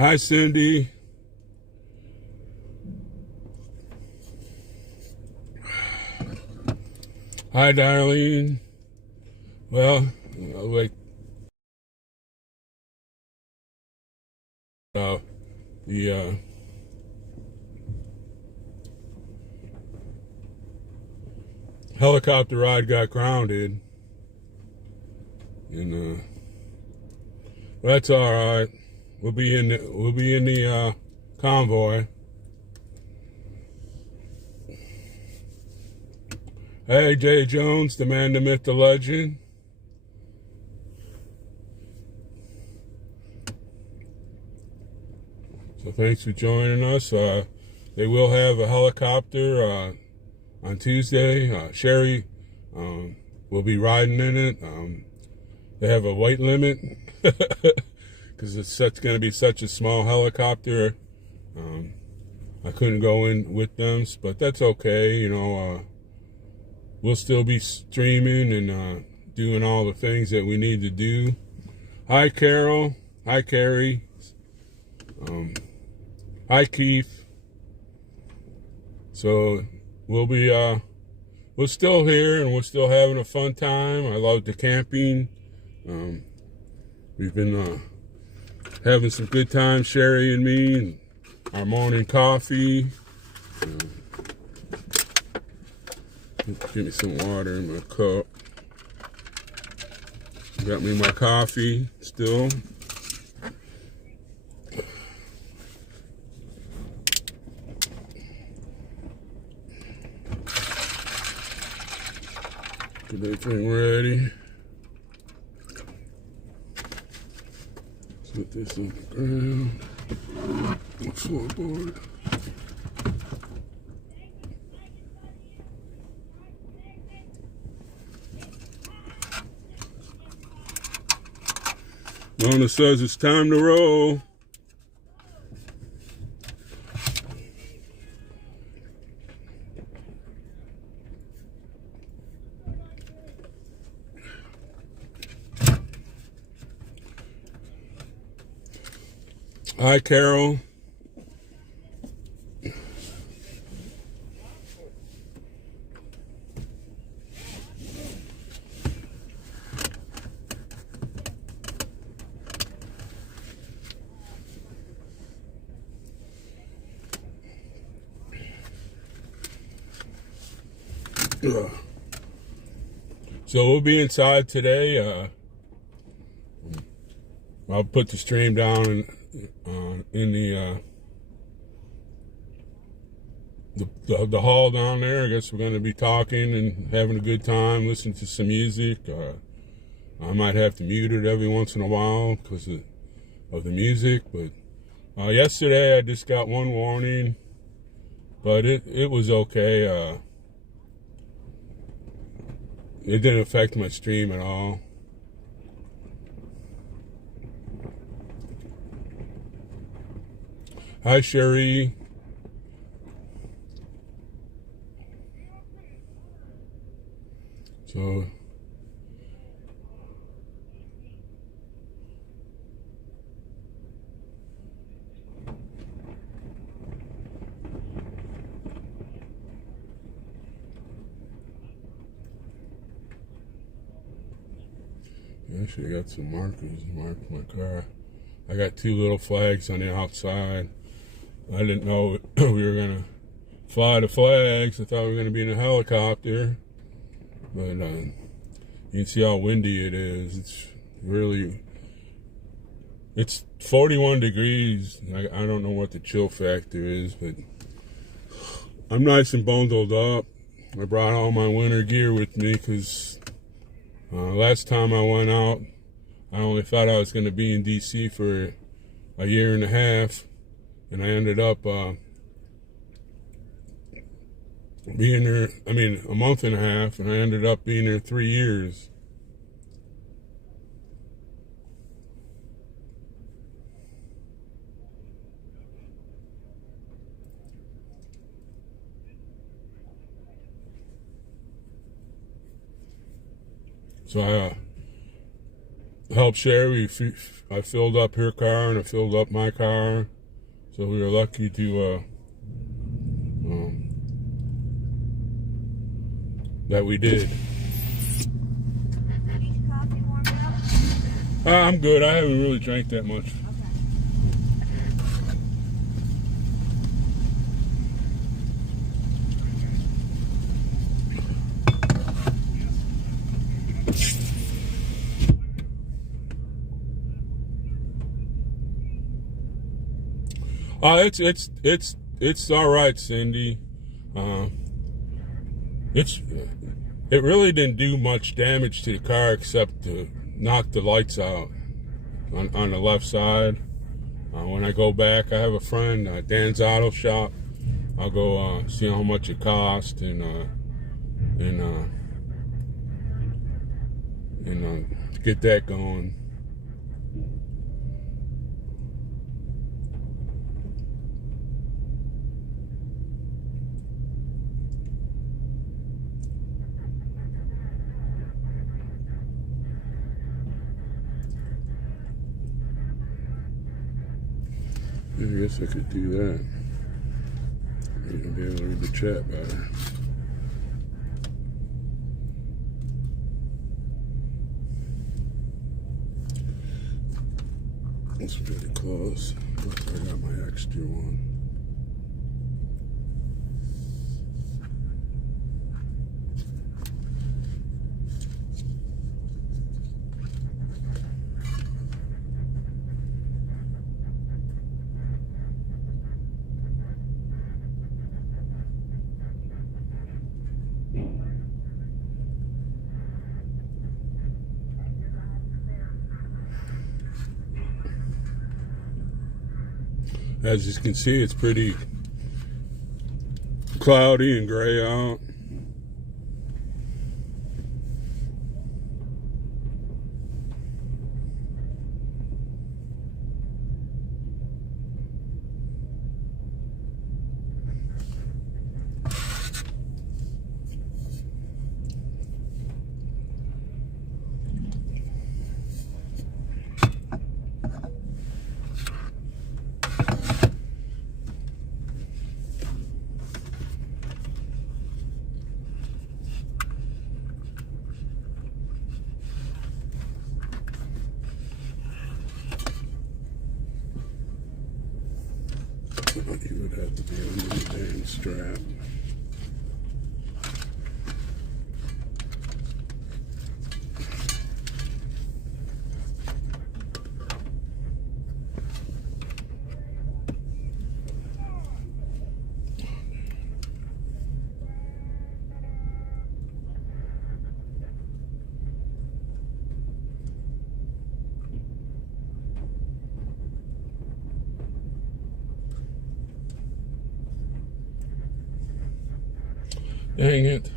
Hi, Cindy. Hi, Darlene. Well, like the helicopter ride got grounded, and that's all right. We'll be in the convoy. Hey, Jay Jones, the man, the myth, the legend. So thanks for joining us. They will have a helicopter on Tuesday. Sherry will be riding in it. They have a weight limit because it's going to be such a small helicopter. I couldn't go in with them, but that's okay. We'll still be streaming and doing all the things that we need to do. Hi, Carol. Hi, Carrie. Hi, Keith. So we're still here and we're still having a fun time. I love the camping. We've been having some good times, Sherry and me, and our morning coffee. Give me some water in my cup. Got me my coffee still. Get everything ready. Put this on the ground. The floorboard. Lona says it's time to roll. Hi, Carol. So we'll be inside today. I'll put the stream down in the hall down there. I guess we're going to be talking and having a good time, listening to some music. I might have to mute it every once in a while because of the music. But yesterday I just got one warning, but it was okay. It didn't affect my stream at all. Hi, Sherry. So, I should have got some markers marked my car. I got two little flags on the outside. I didn't know we were going to fly the flags. I thought we were going to be in a helicopter. But you can see how windy it is. It's 41 degrees. I don't know what the chill factor is, but I'm nice and bundled up. I brought all my winter gear with me because last time I went out, I only thought I was going to be in D.C. for a year and a half, and I ended up being there, a month and a half, and I ended up being there 3 years. So helped Sherry. I filled up her car and I filled up my car. So we were lucky to that we did. Coffee warmed up? I'm good. I haven't really drank that much. It's all right, Cindy. It really didn't do much damage to the car except to knock the lights out on the left side. When I go back, I have a friend, Dan's Auto Shop. I'll go see how much it cost and get that going. I guess I could do that. I'll be able to read the chat better. It's pretty close. I got my extra one. As you can see, it's pretty cloudy and gray out. You would have to be under the dang strap. Dang it.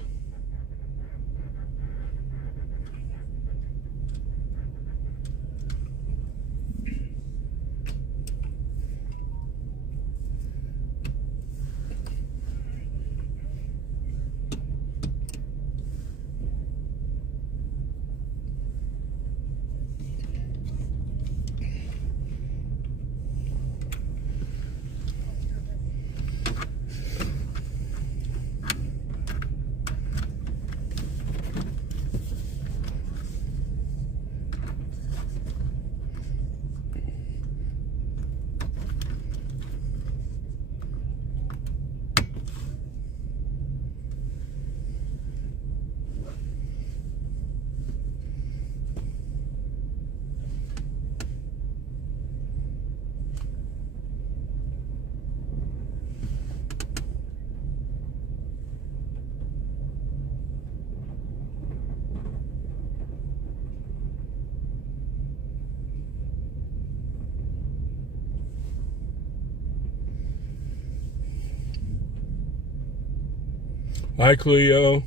Hi, Cleo.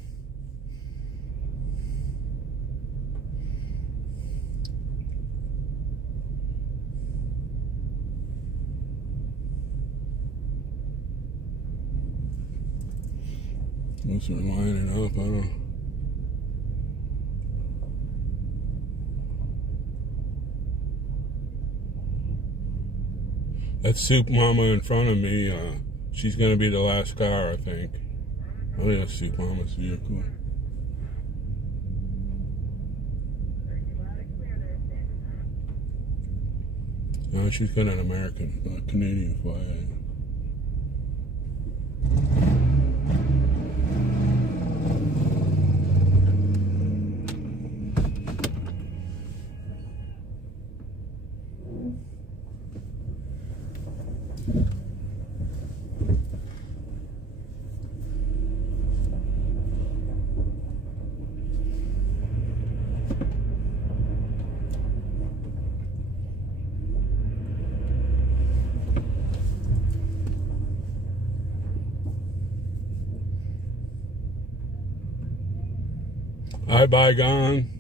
Those are lining up. I don't know. That Soup Mama in front of me, she's going to be the last car, I think. Oh, yeah, Soup Mama's vehicle. She's got an American, Canadian flag. Hi, Bygone.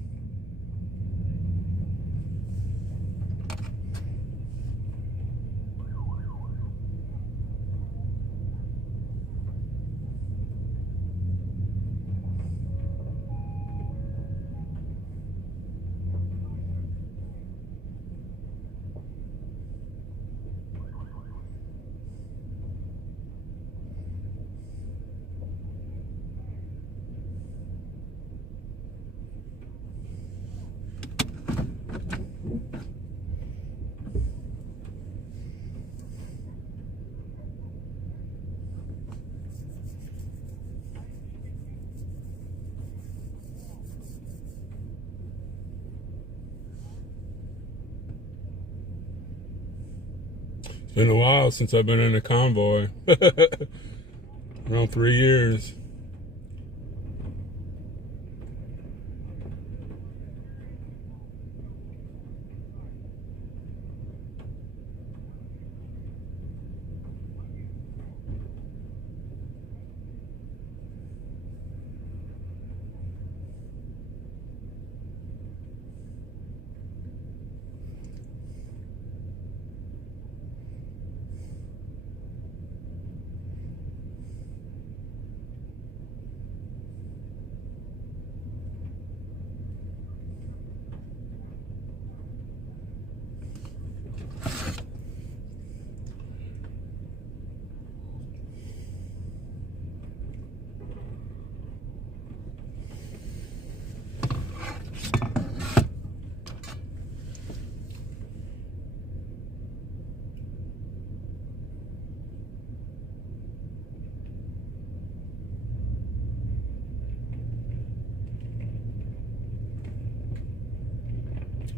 It's been a while since I've been in a convoy. Around 3 years.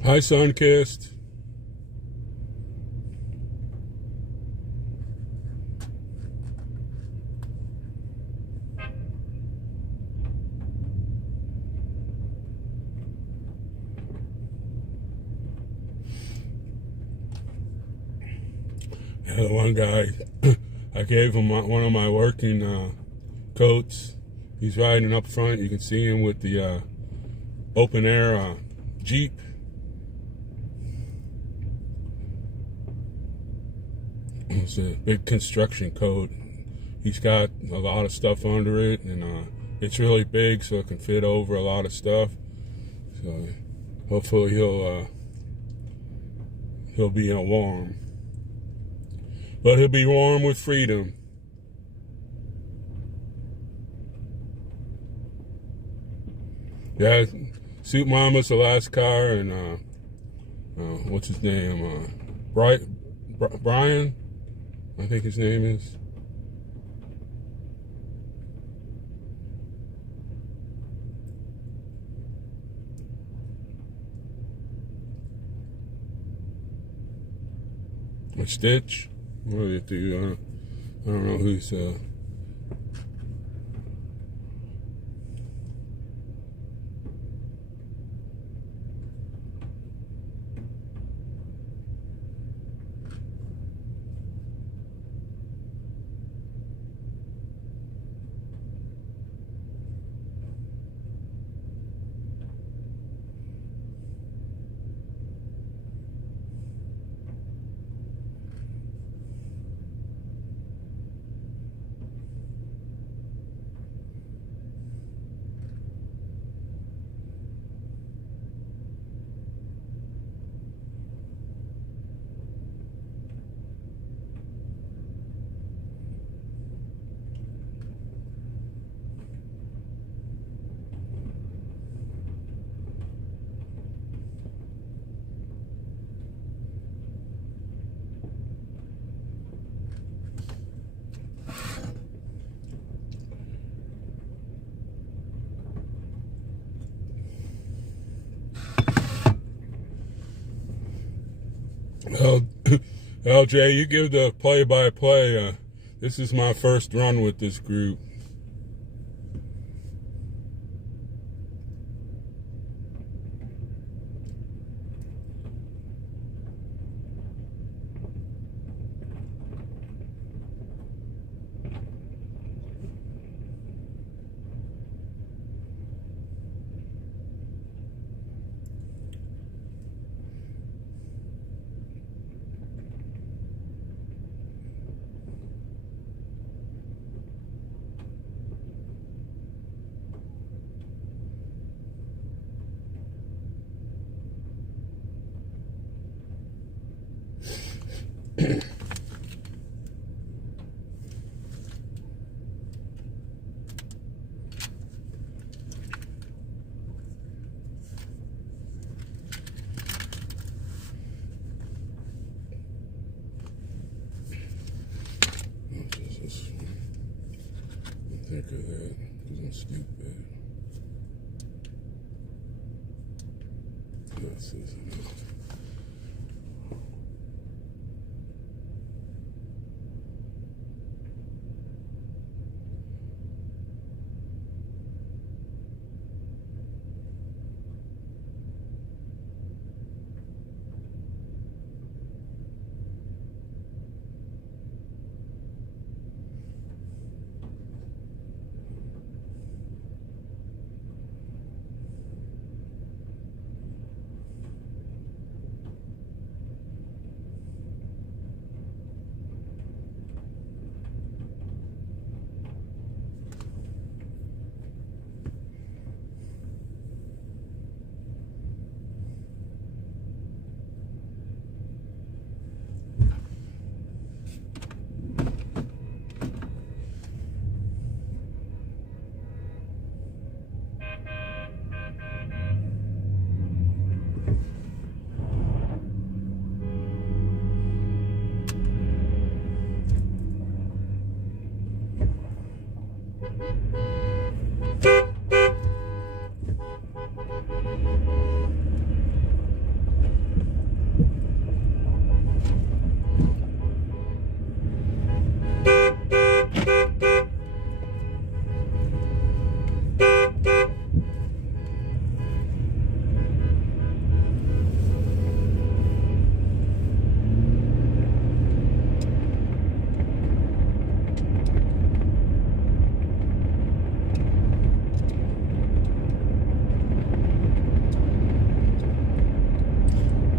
Hi, Sunkissed. Yeah, the one guy, I gave him one of my working coats. He's riding up front. You can see him with the open air Jeep. It's a big construction coat. He's got a lot of stuff under it, and it's really big, so it can fit over a lot of stuff. So hopefully he'll be warm, but he'll be warm with freedom. Yeah, Soup Mama's the last car, and what's his name? Brian, I think his name is. A Stitch. What do you do? I don't know who's. Well, LJ, you give the play-by-play. This is my first run with this group. Think of that, because I'm stupid. This is enough.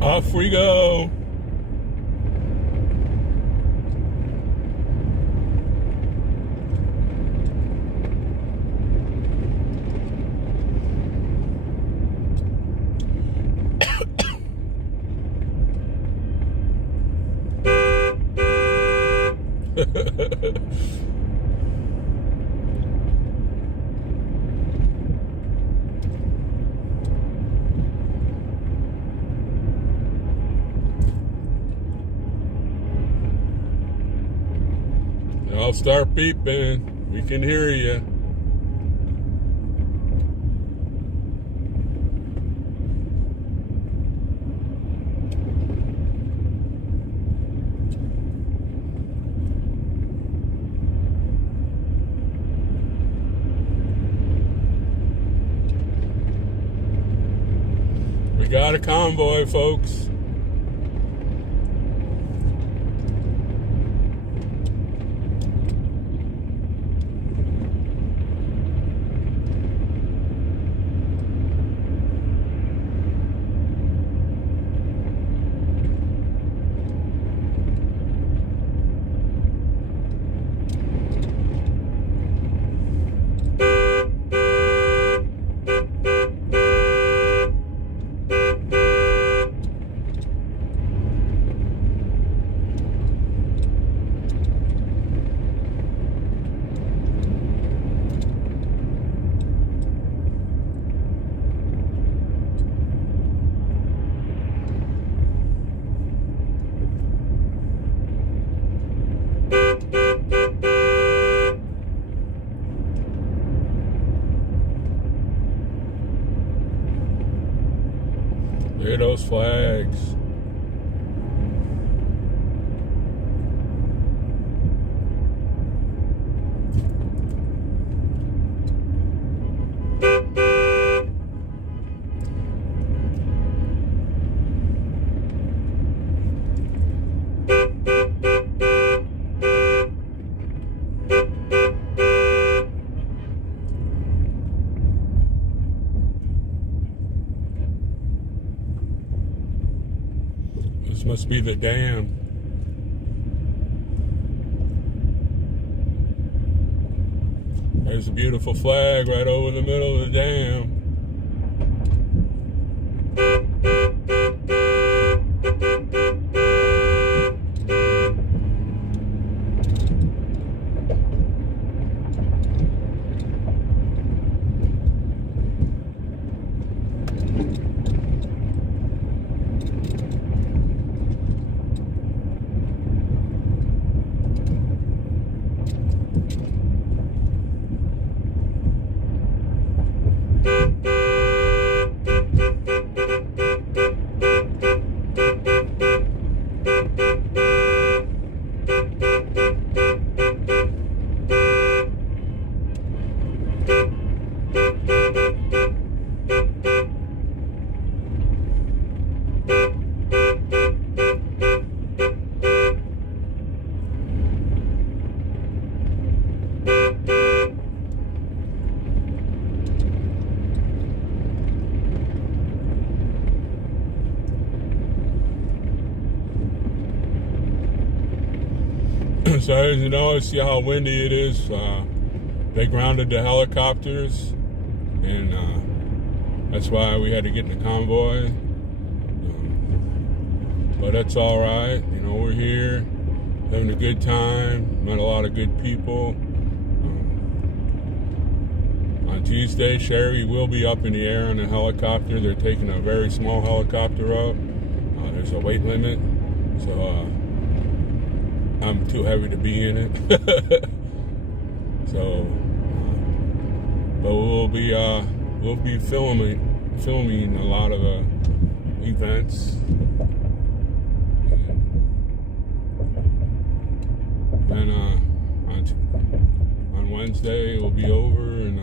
Off we go. I'll start beeping. We can hear you. We got a convoy, folks. There are those flags. must be the dam. There's a beautiful flag right over the middle of the dam. So as you know, see how windy it is. They grounded the helicopters, and that's why we had to get in the convoy. But that's all right. You know, we're here having a good time. Met a lot of good people. On Tuesday, Sherry will be up in the air on a helicopter. They're taking a very small helicopter up. There's a weight limit, so I'm too heavy to be in it. So, but we'll be filming a lot of the events. And on Wednesday it will be over, and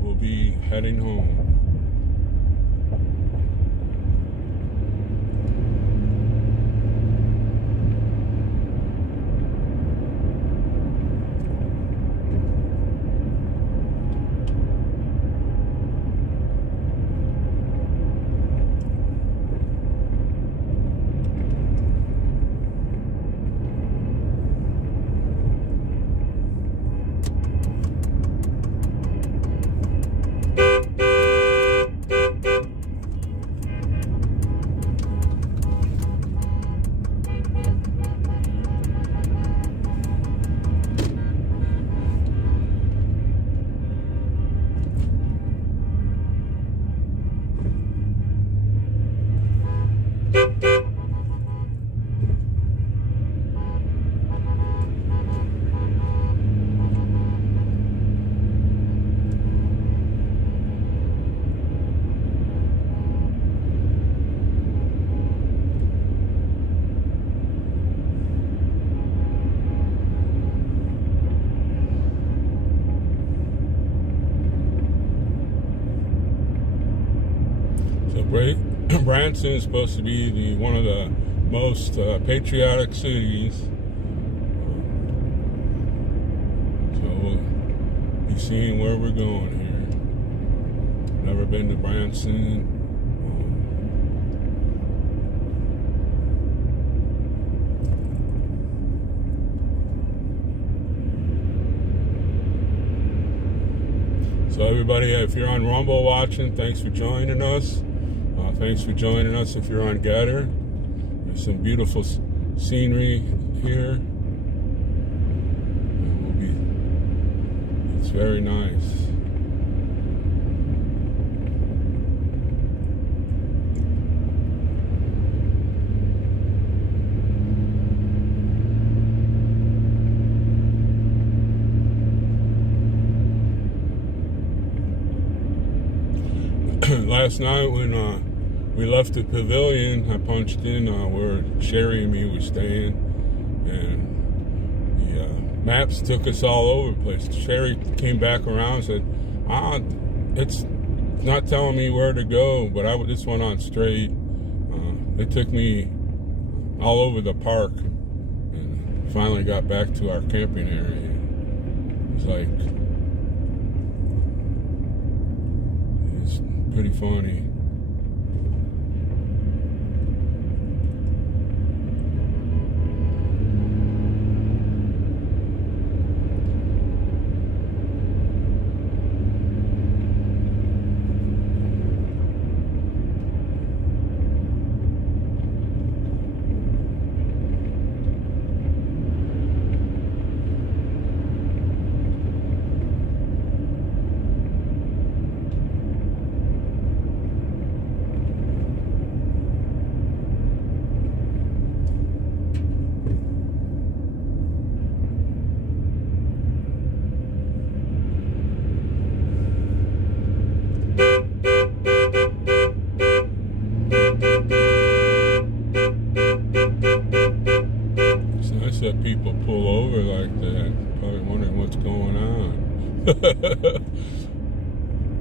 we'll be heading home. Branson is supposed to be one of the most patriotic cities. So we'll be seeing where we're going here. Never been to Branson. So everybody, if you're on Rumble watching, thanks for joining us. Thanks for joining us if you're on Getter. There's some beautiful scenery here. It's very nice. Last night when we left the pavilion, I punched in where Sherry and me were staying, and the maps took us all over the place. Sherry came back around and said, it's not telling me where to go, but I just went on straight. It took me all over the park, and finally got back to our camping area. It's like, it's pretty funny.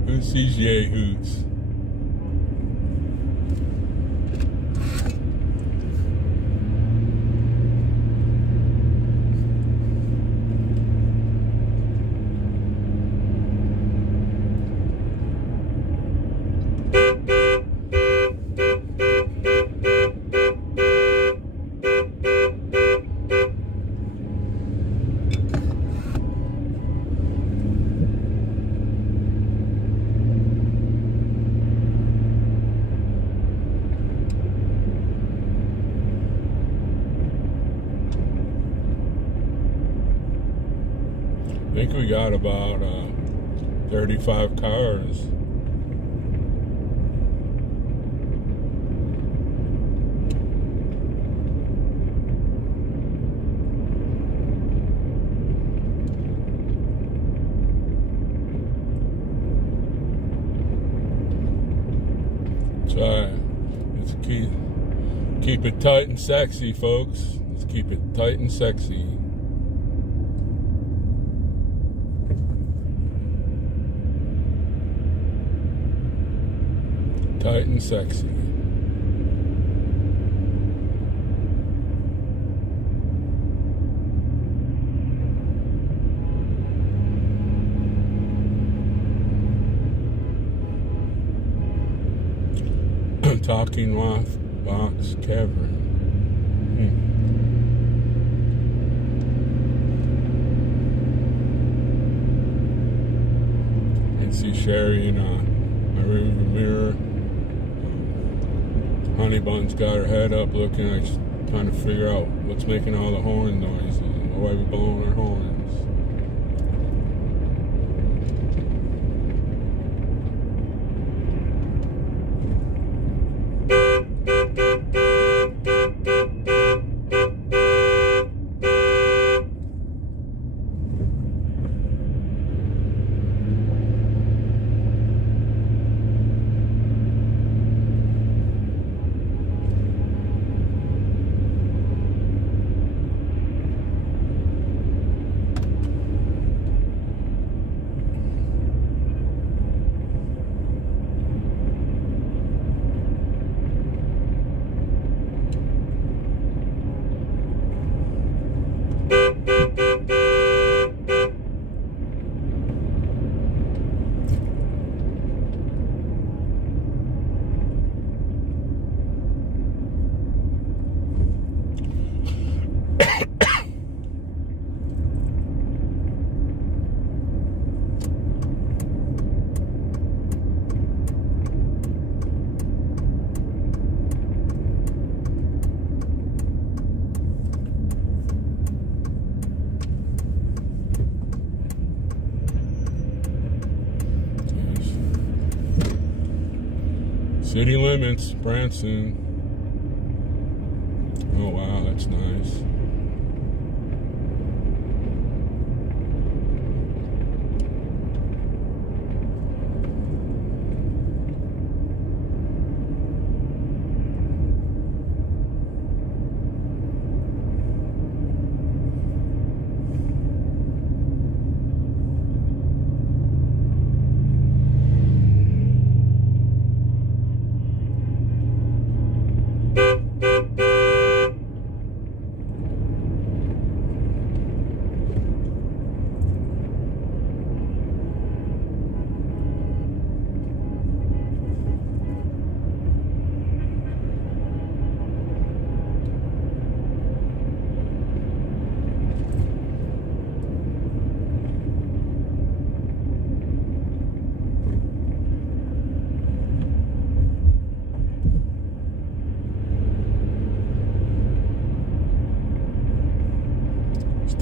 Who's CGA Hoots? I think we got about 35 cars. Try. Let's keep it tight and sexy, folks. Let's keep it tight and sexy. Tight and sexy. Talking Box Cavern. You can see Sherry in my rearview mirror. Honey Bun's got her head up looking like she's trying to figure out what's making all the horn noises and why we're blowing our horns. City limits, Branson. Oh wow, that's nice.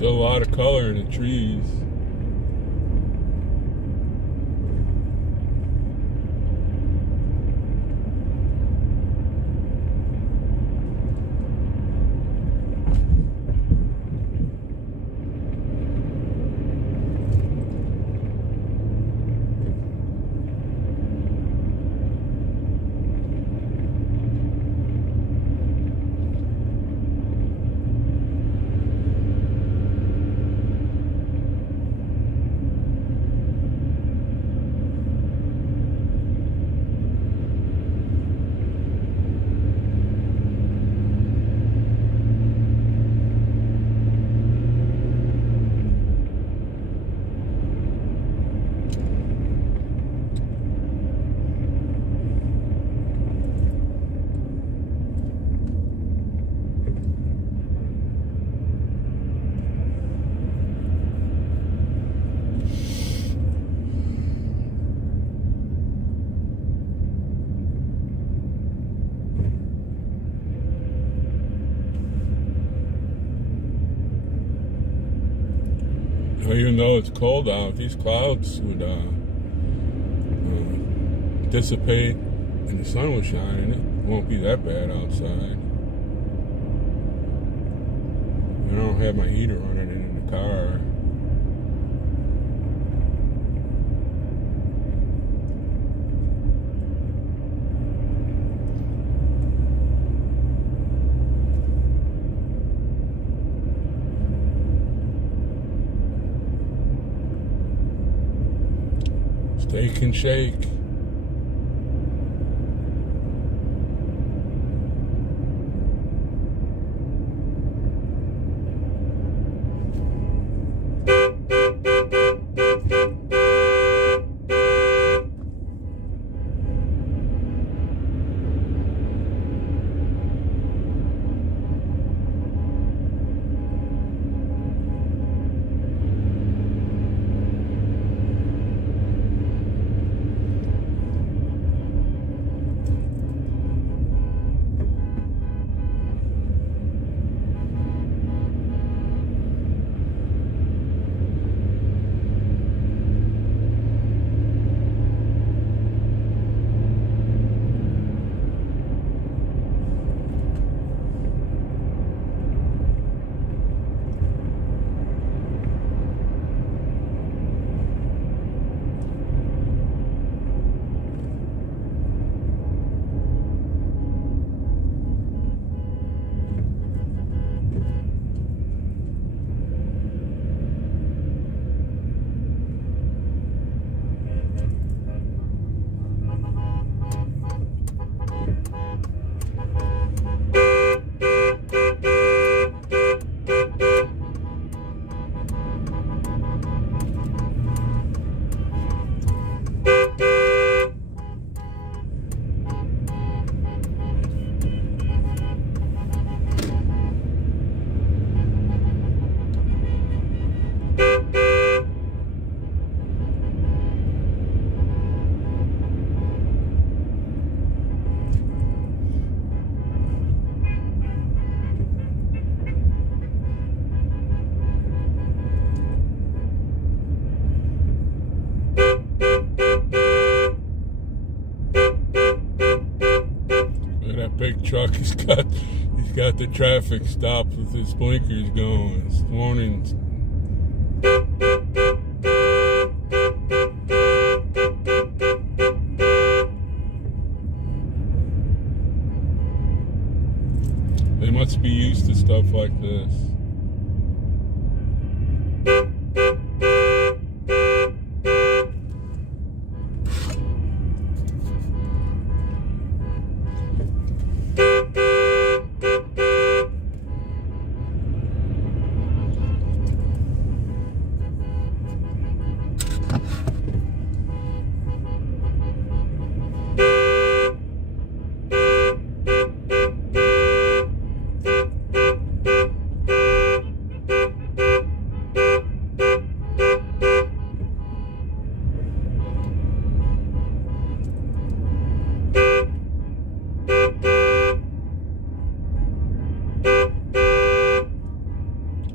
Still a lot of color in the trees. though it's cold out, these clouds would dissipate and the sun was shining. It won't be that bad outside. I don't have my heater running in the car. Steak and shake. Big truck, he's got the traffic stopped with his blinkers going. It's warning. They must be used to stuff like this.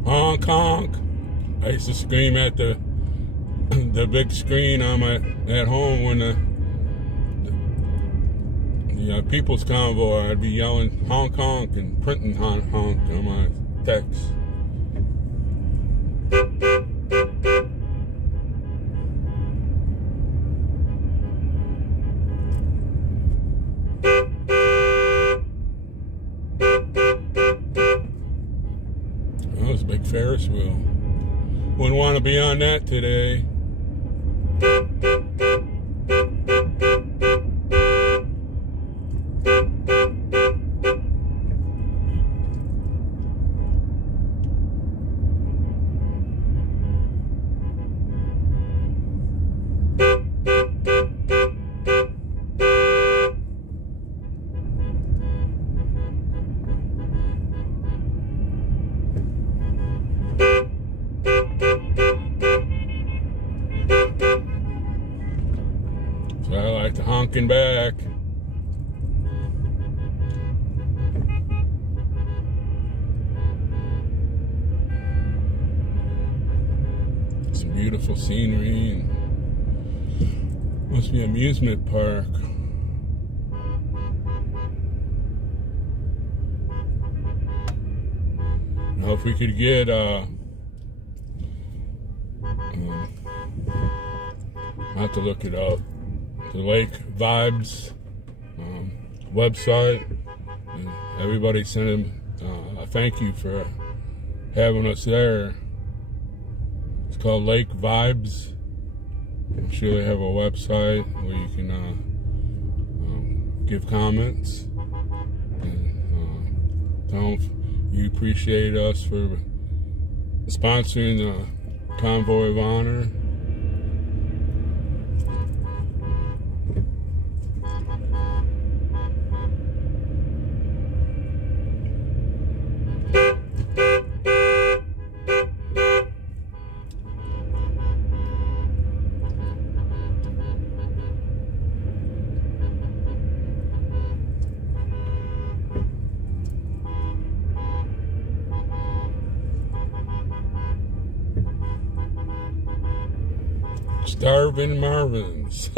Honk honk. I used to scream at the big screen on at home when the People's Convoy. I'd be yelling honk honk and printing honk honk on my text. That was a big Ferris wheel. Wouldn't want to be on that today. So I like to honking back. Some beautiful scenery. And must be an amusement park. Now, if we could get I have to look it up. The Lake Vibes website. And everybody sent him a thank you for having us there. It's called Lake Vibes. I'm sure they have a website where you can give comments and tell them you appreciate us for sponsoring the Convoy of Honor. Starvin' Marvins.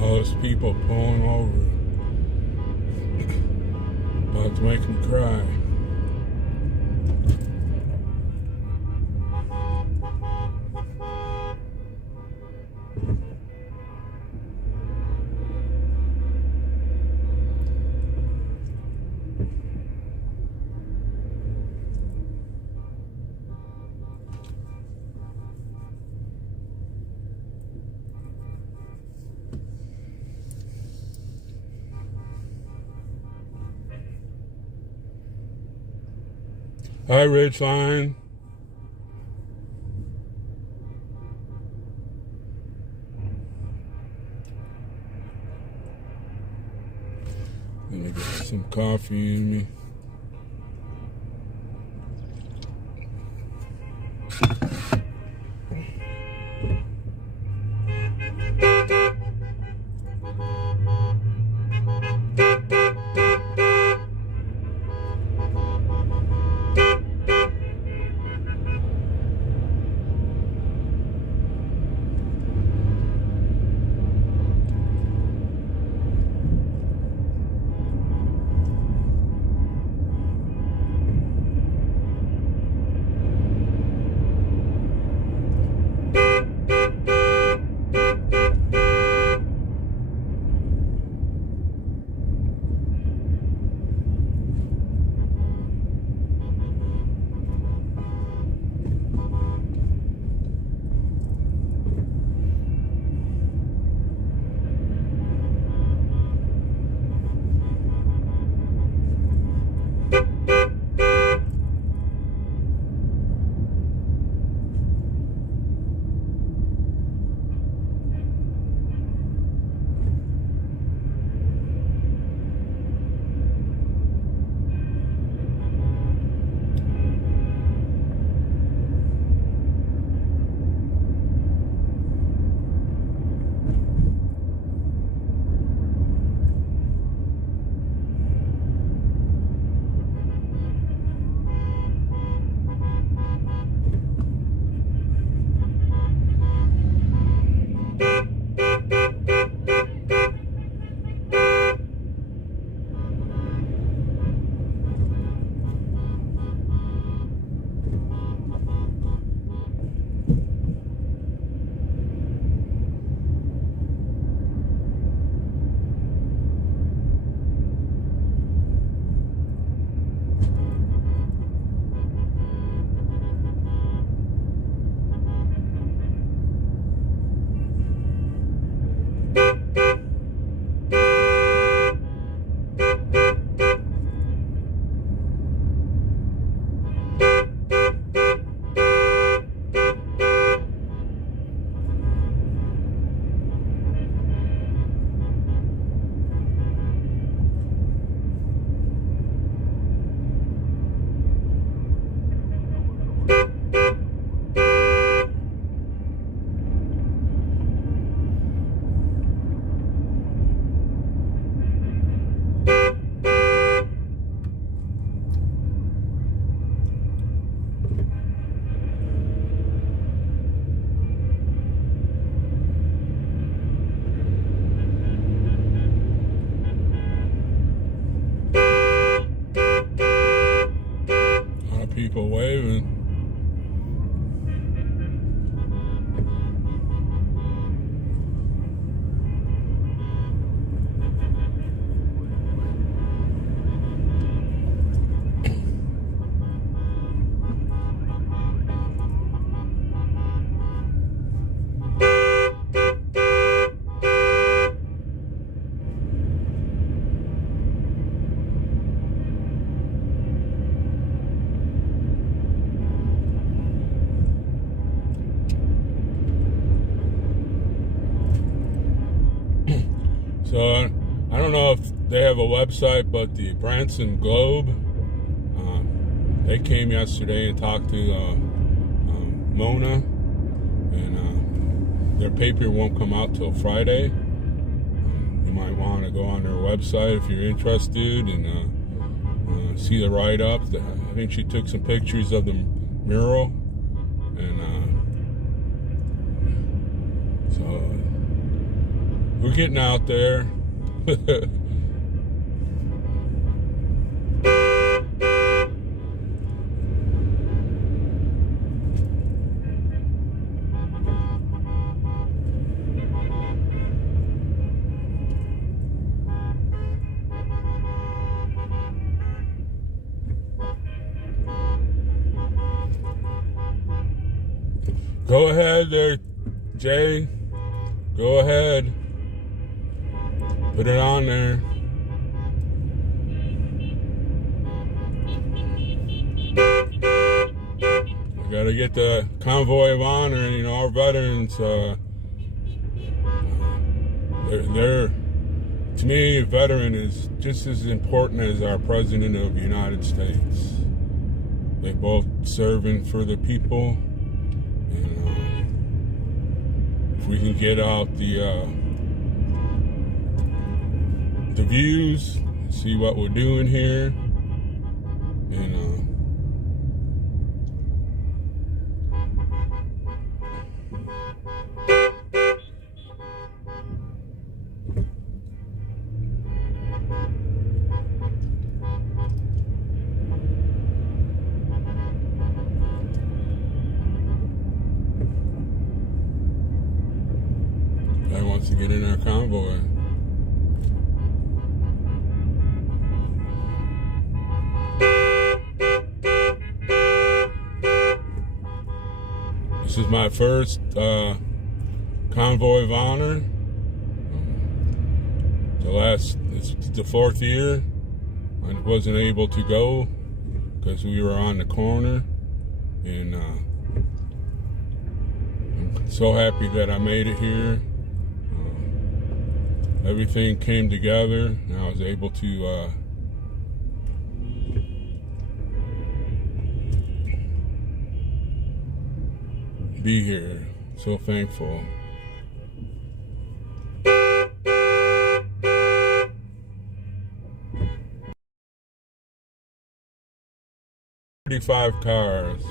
All those people pulling over, about to make them cry. Hi, Ridgeline. Let me get some coffee in me. doing. So I don't know if they have a website, but the Branson Globe, they came yesterday and talked to Mona, and their paper won't come out till Friday. You might want to go on their website if you're interested and see the write-up. I think she took some pictures of the mural, and so we're getting out there. Go ahead there, Jay. Go ahead. Put it on there. We gotta get the convoy of honor. You know, our veterans, they're to me, a veteran is just as important as our President of the United States. They both serving for the people. And if we can get out the views, see what we're doing here, and guy wants to get in our convoy. This is my first convoy of honor. It's the fourth year. I wasn't able to go because we were on the corner, and I'm so happy that I made it here. Everything came together, and I was able to be here. So thankful. $35 cars.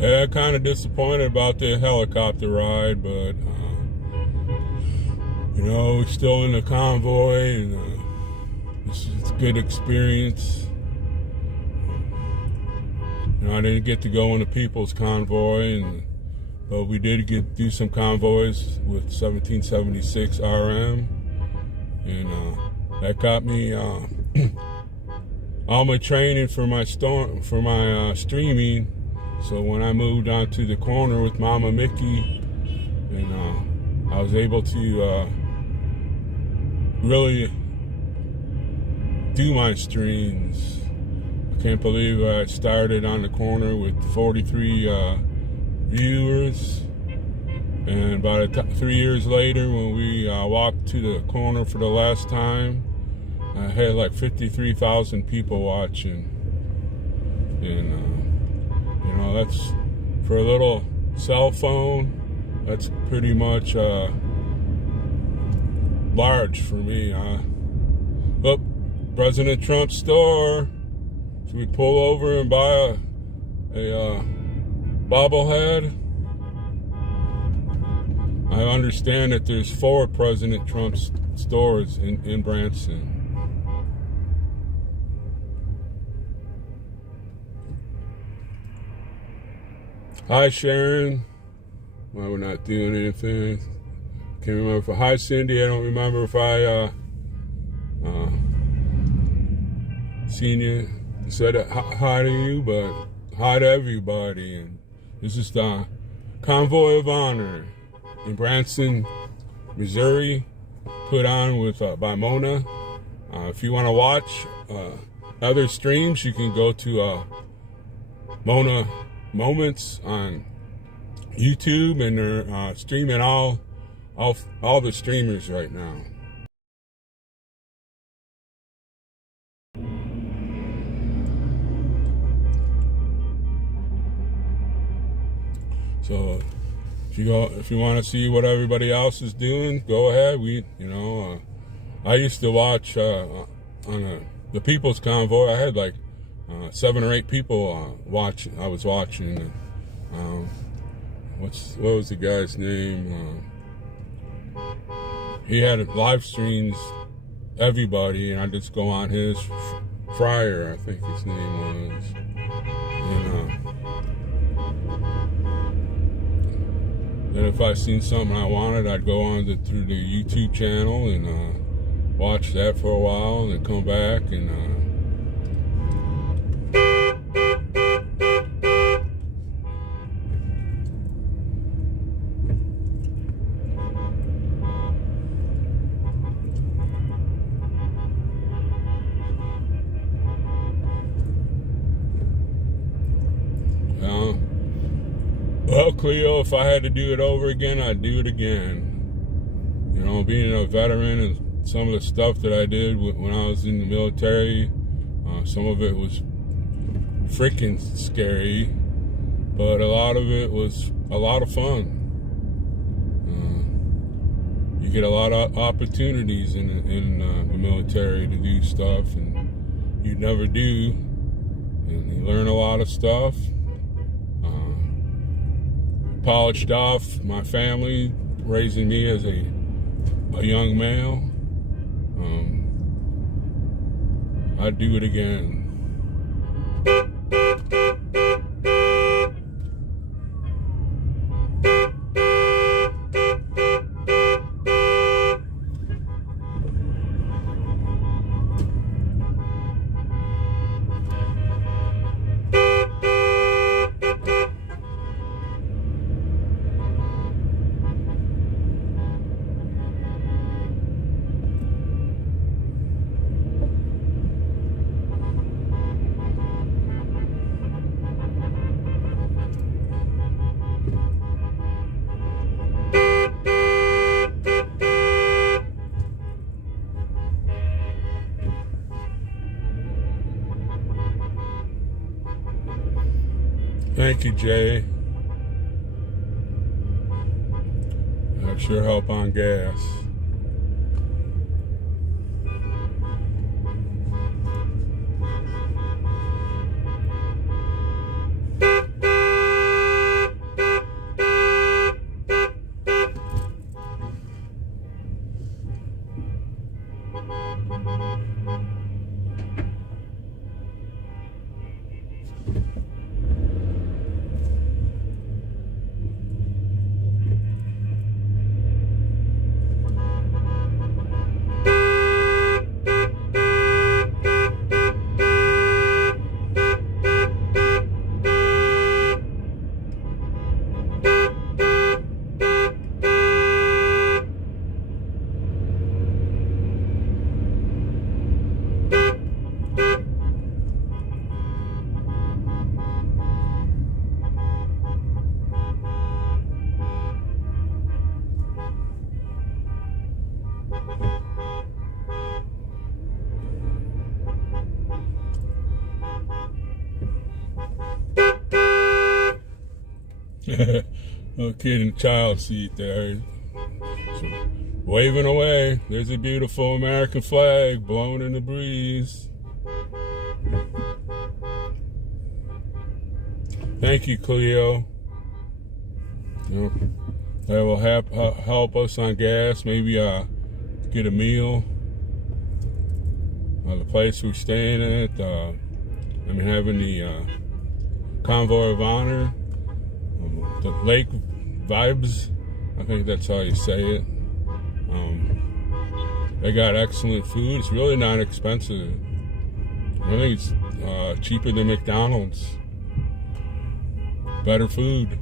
Yeah, kind of disappointed about the helicopter ride, but you know, we're still in the convoy, and it's a good experience. You know, I didn't get to go in the people's convoy, and but we did do some convoys with 1776 RM, and that got me all my training for my streaming. So when I moved onto the corner with Mama Mickey, and I was able to really do my streams. I can't believe I started on the corner with 43 viewers, and about 3 years later, when we walked to the corner for the last time, I had like 53,000 people watching. And you know, that's, for a little cell phone, that's pretty much large for me. Oh, President Trump's store. Should we pull over and buy a bobblehead? I understand that there's 4 President Trump's stores in Branson. Hi, Sharon. Why we're not doing anything? Can't remember. Hi, Cindy. I don't remember if I seen you, said hi to you, but hi to everybody. And this is the Convoy of Honor in Branson, Missouri, put on with by Mona. If you want to watch other streams, you can go to Mona Moments on YouTube, and they're streaming all the streamers right now. So if you want to see what everybody else is doing, go ahead. I used to watch on the People's Convoy. I had like 7 or 8 people I was watching. What was the guy's name? He had live streams everybody, and I just go on his Fryer, I think his name was. And then if I seen something I wanted, I'd go on through the YouTube channel and watch that for a while, and then come back and well, Cleo, if I had to do it over again, I'd do it again. You know, being a veteran and some of the stuff that I did when I was in the military, some of it was freaking scary, but a lot of it was a lot of fun. You get a lot of opportunities in the military to do stuff, and you never do, and you learn a lot of stuff. Polished off my family, raising me as a young male. I'd do it again. Thank you, Jay. That sure help on gas. Little kid in the child seat there. Waving away. There's a beautiful American flag blowing in the breeze. Thank you, Cleo. That will help us on gas. Maybe get a meal. The place we're staying at. Having the Convoy of Honor. The Lake Vibes. I think that's how you say it. They got excellent food. It's really not expensive. I think it's cheaper than McDonald's. Better food.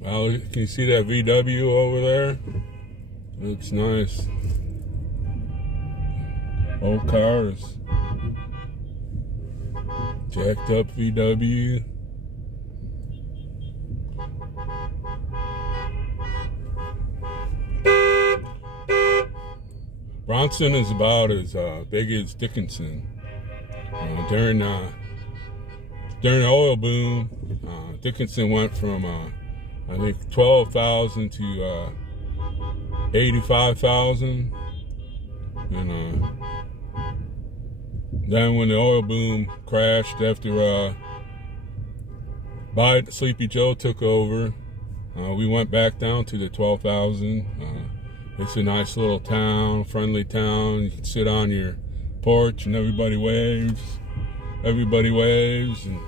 Well, can you see that VW over there? Looks nice. Old cars. Jacked up VW. Bronson is about as big as Dickinson. During the oil boom, Dickinson went from I think 12,000 to 85,000, and then when the oil boom crashed after Sleepy Joe took over, we went back down to the 12,000. It's a nice little town, friendly town. You can sit on your porch and everybody waves. Everybody waves, and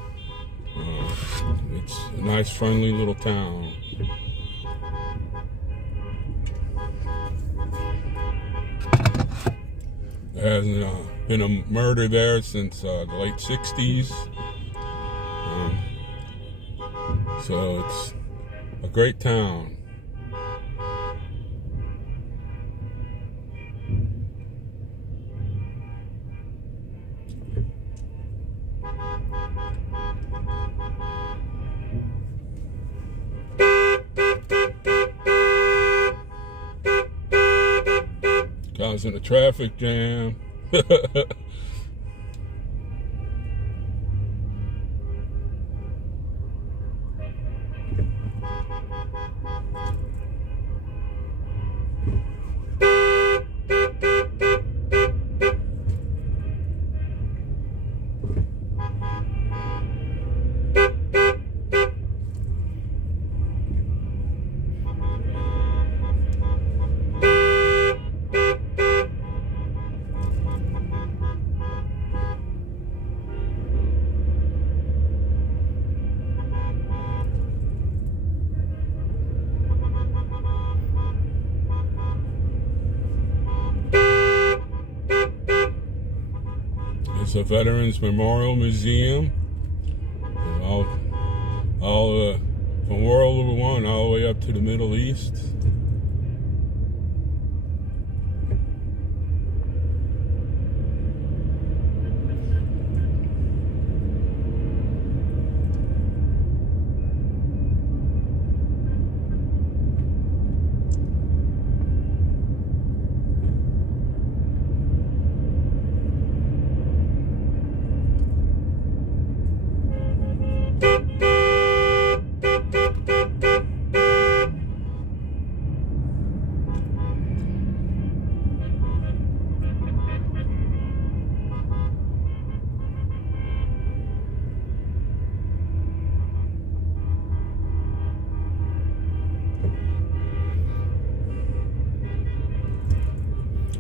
it's a nice, friendly little town. There hasn't been a murder there since the late 60s. So it's a great town. Causing a traffic jam. It's a Veterans Memorial Museum. All from World War I all the way up to the Middle East.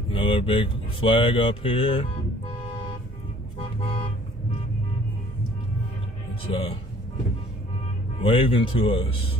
Another big flag up here. It's waving to us.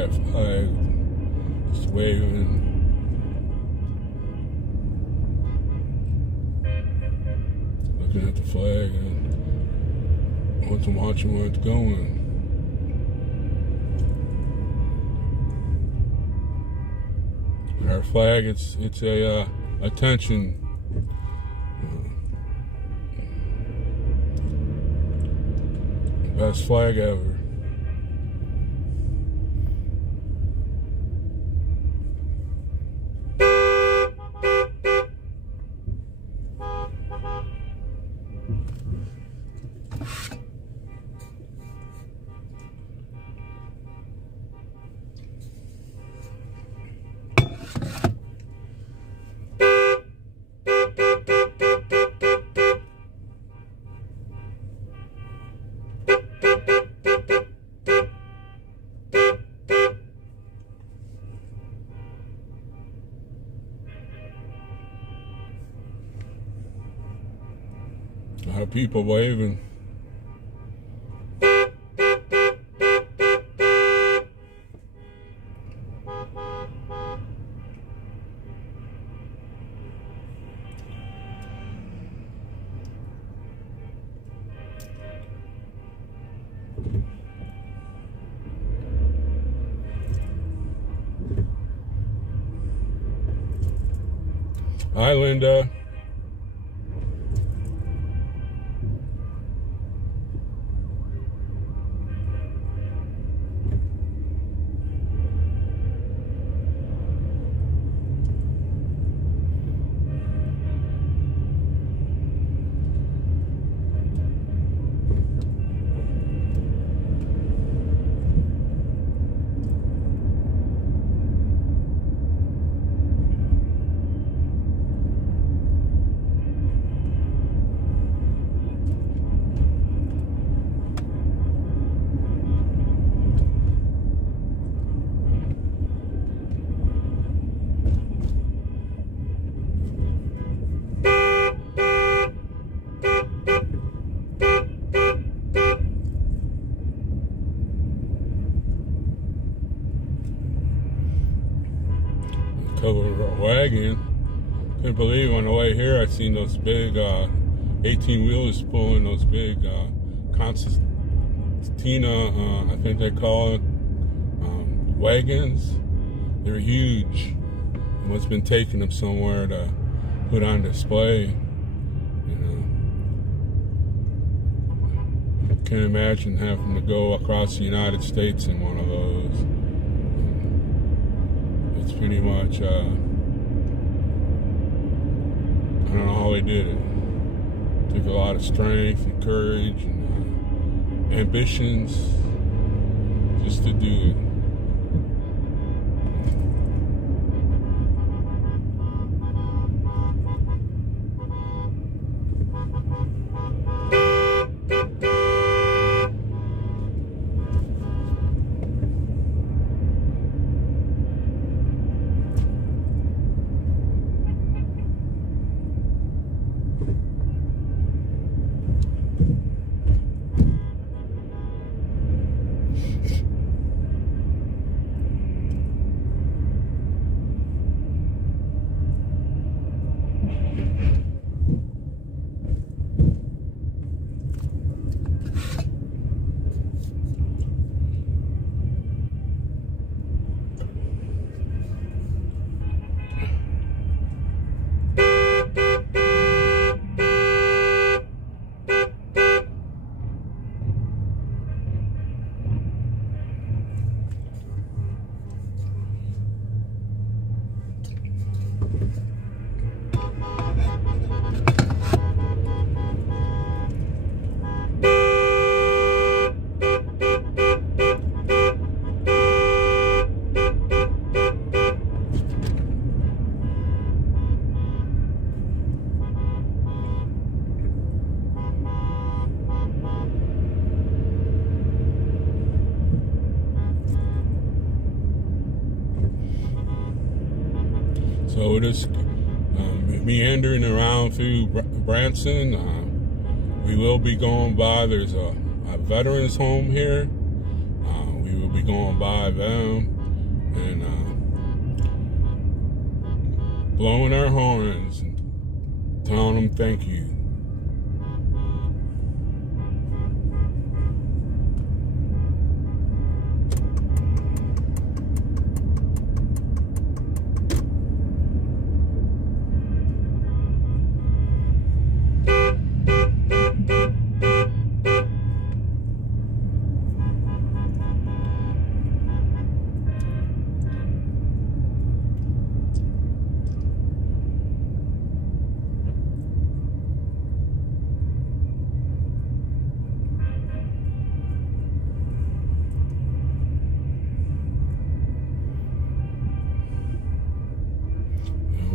that flag, just waving. Looking at the flag and watching where it's going. Our flag, it's a attention. Best flag ever. Our people waving. Hi, Linda. Cover a wagon. Couldn't believe on the way here I seen those big 18-wheelers pulling those big concertina, I think they call it, wagons. They're huge. Must have been taking them somewhere to put on display. You know, can't imagine having to go across the United States in one of those. It's pretty much, I don't know how they did it. Took a lot of strength and courage and ambitions just to do it. So it is meandering around through Branson. We will be going by, there's a veterans home here. we will be going by them and blowing our horns and telling them thank you.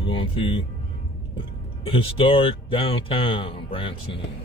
Going through historic downtown Branson.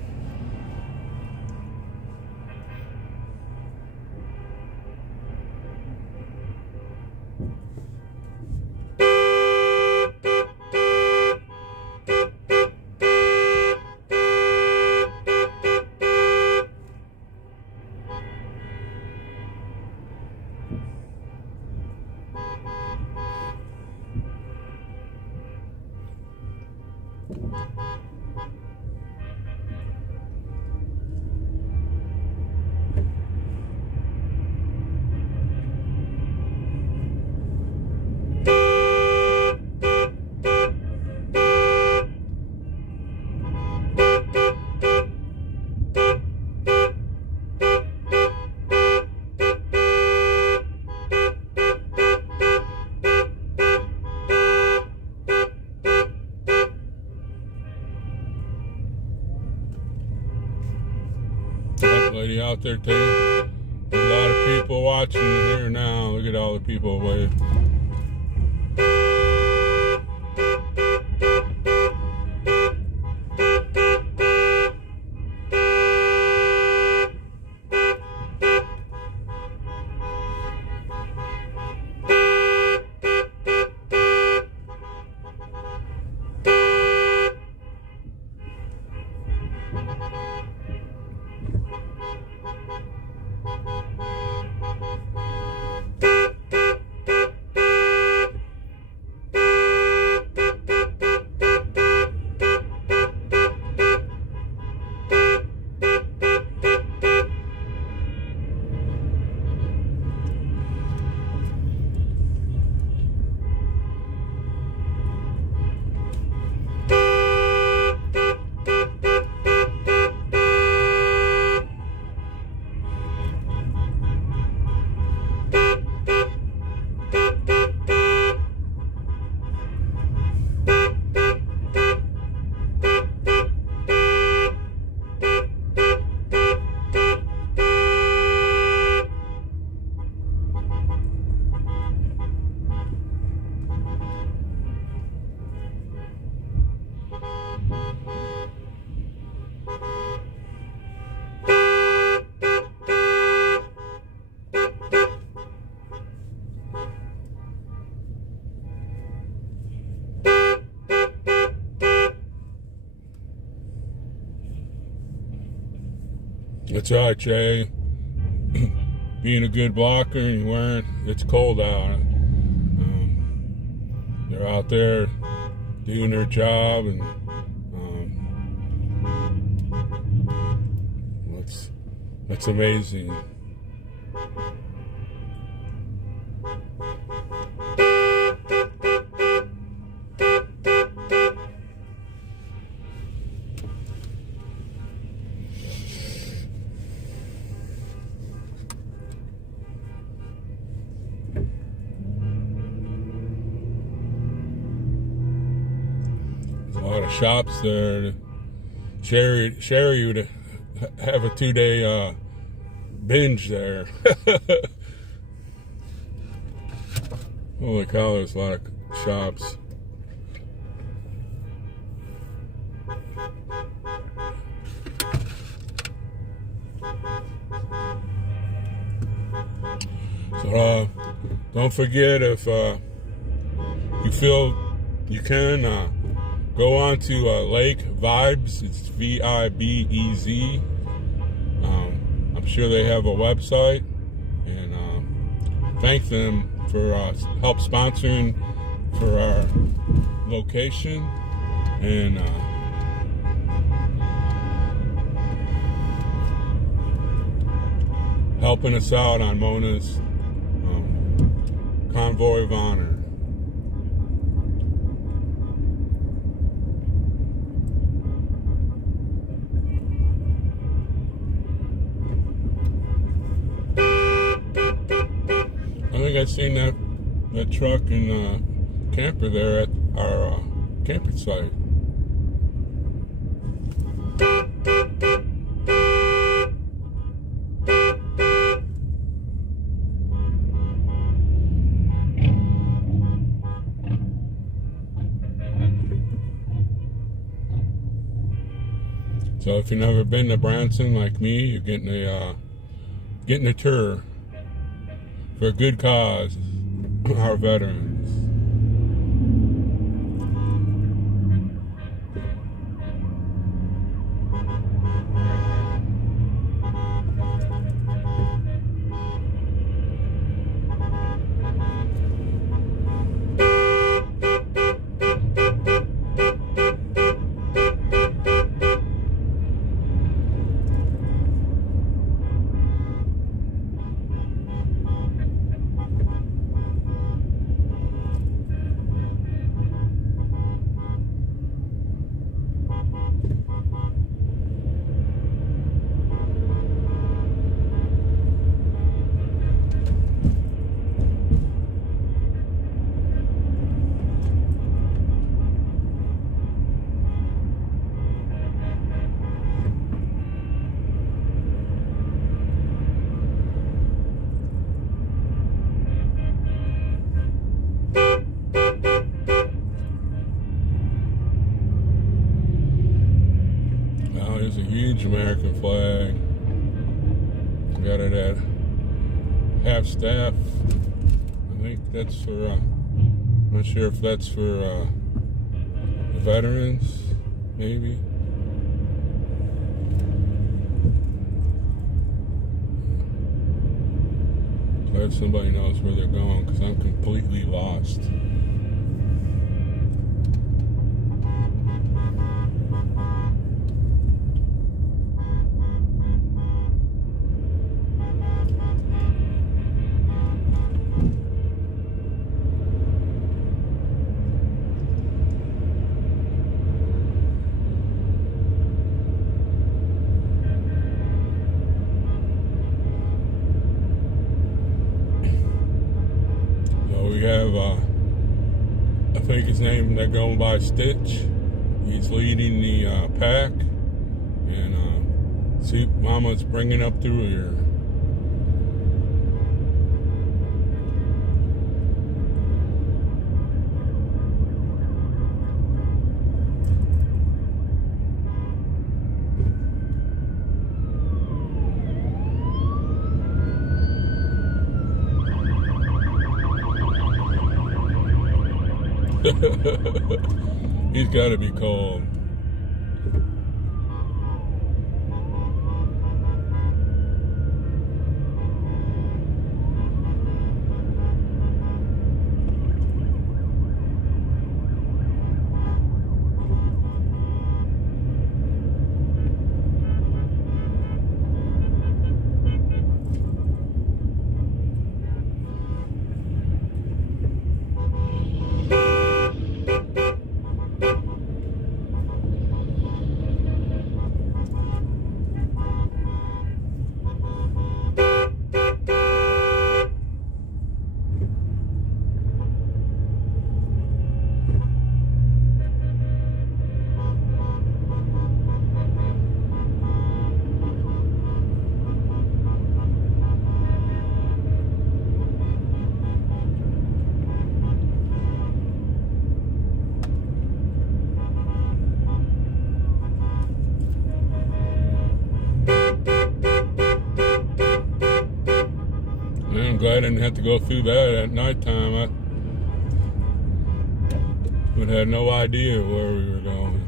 Lady out there too. There's a lot of people watching here now. Look at all the people wave. That's right, Jay. Being a good blocker and wearing, it's cold out. They're out there doing their job, and that's amazing. A lot of shops there. Sherry would have a 2-day binge there. Holy cow, there's a lot of shops. So don't forget, if you feel you can, go on to Lake Vibez. It's Vibez. I'm sure they have a website, and thank them for help sponsoring for our location and helping us out on Mona's Convoy of Honor. I think I seen that truck and camper there at our camping site. So if you've never been to Branson like me, you're getting a tour for a good cause, our veterans. There's a huge American flag. Got it at half staff. I think that's for, I'm not sure if that's for the veterans, maybe. Glad somebody knows where they're going, because I'm completely lost. We have, I think his name, they're going by Stitch. He's leading the pack. And see, Mama's bringing up through here. He's got to be cold. I'm glad I didn't have to go through that at nighttime. I would have no idea where we were going.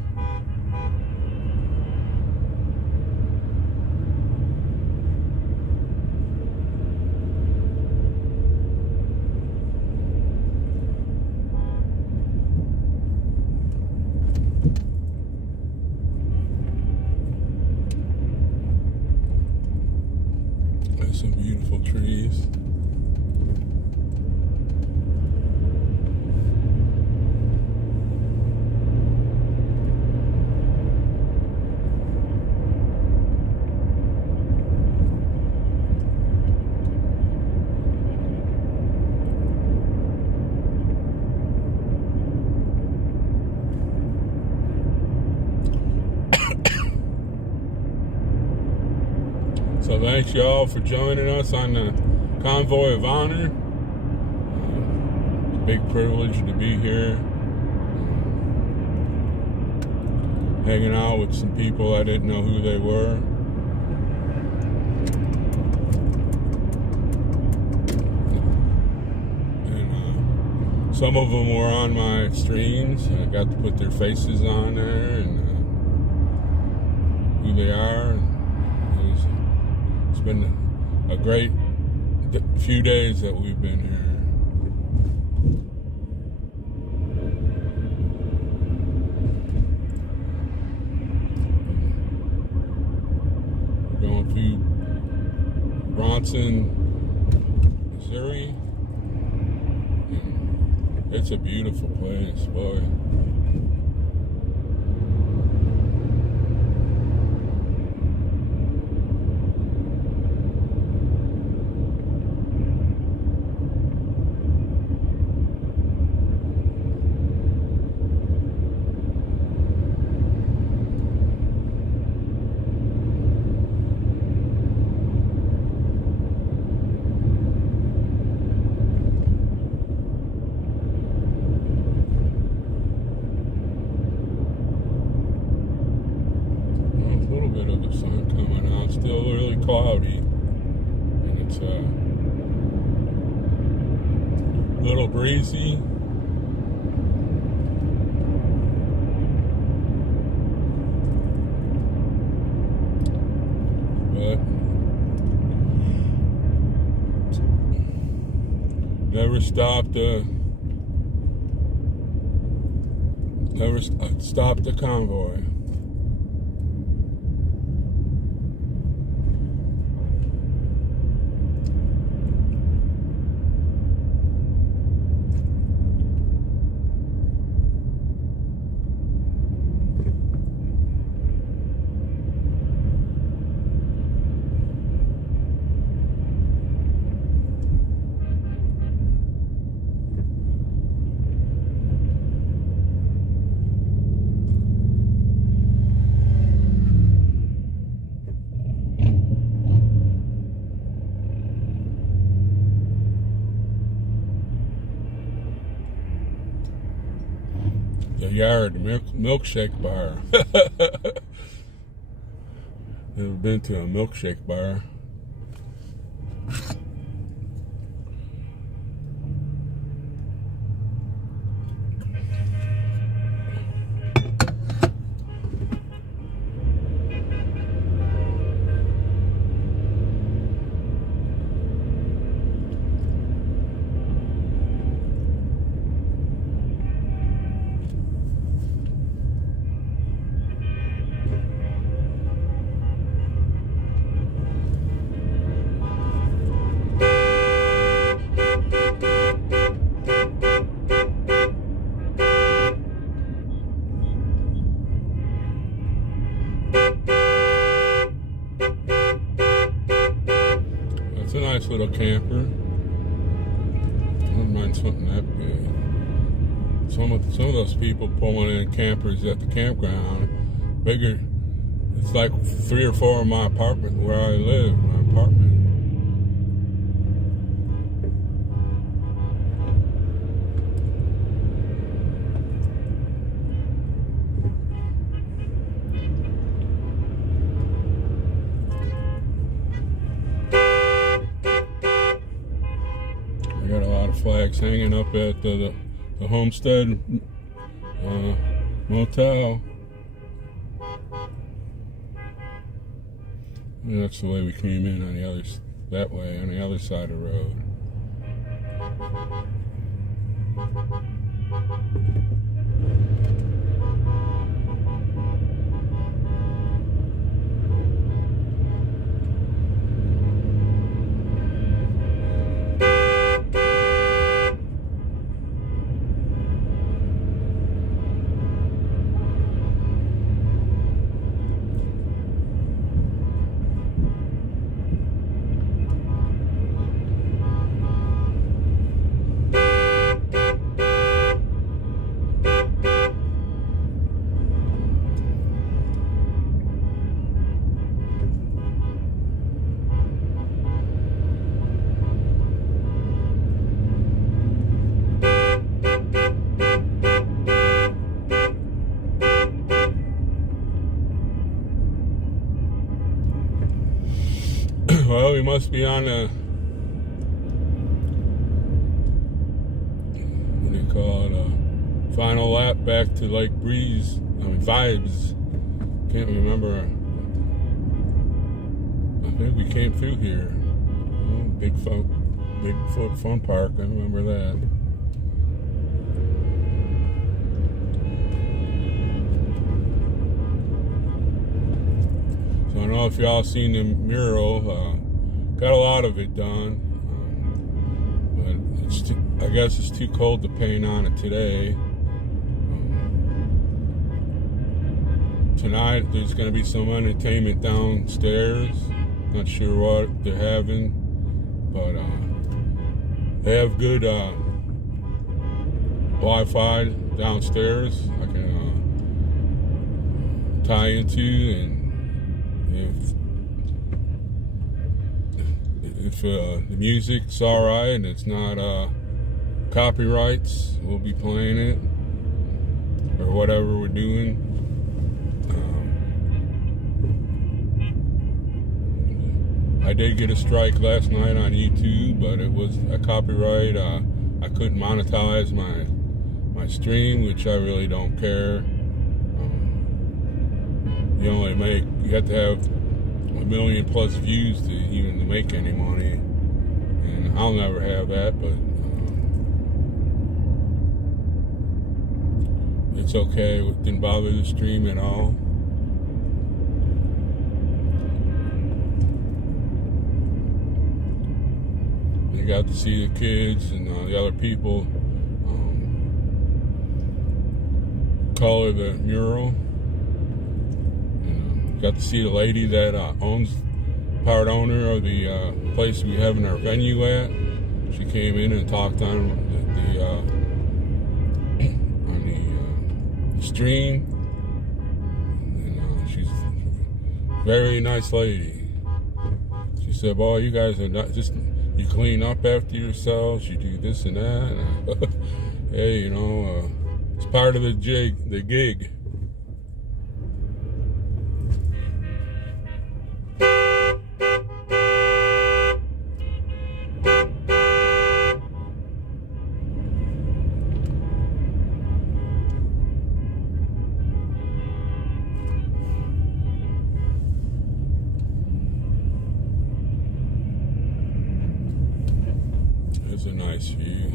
trees. So thanks y'all for joining us on the Convoy of Honor. It's a big privilege to be here. Hanging out with some people I didn't know who they were. And some of them were on my streams. I got to put their faces on there and who they are. It's been a great few days that we've been here. We're going through Bronson, Missouri. It's a beautiful place, boy. Sun coming out, still really cloudy, and it's a little breezy. But never stopped the convoy. The Yard milkshake bar. Never been to a milkshake bar. It's a nice little camper. I wouldn't mind something that big. Some of those people pulling in campers at the campground, bigger. It's like 3 or 4 of my apartment where I live. My apartment. I got a lot of flags hanging up at the Homestead Motel. And that's the way we came in on the other, that way, on the other side of the road. Well, we must be on the, what do you call it, final lap back to Lake Breeze. Vibes. Can't remember. I think we came through here. Oh, Bigfoot Fun Park. I remember that. So I don't know if y'all seen the mural. Got a lot of it done. But I guess it's too cold to paint on it today. Tonight there's going to be some entertainment downstairs. Not sure what they're having, but they have good Wi-Fi downstairs I can tie into, and if the music's alright and it's not copyrights, we'll be playing it or whatever we're doing. I did get a strike last night on YouTube, but it was a copyright. I couldn't monetize my stream, which I really don't care. You have to have 1 million plus views to even make any money, and I'll never have that. But it's okay. It didn't bother the stream at all. You got to see the kids and the other people color the mural. And, got to see the lady that part owner of the place we having our venue at. She came in and talked on the stream. And, she's a very nice lady. She said, "Boy, you guys are not just." You clean up after yourselves, you do this and that. Hey, it's part of the gig. It's a nice view.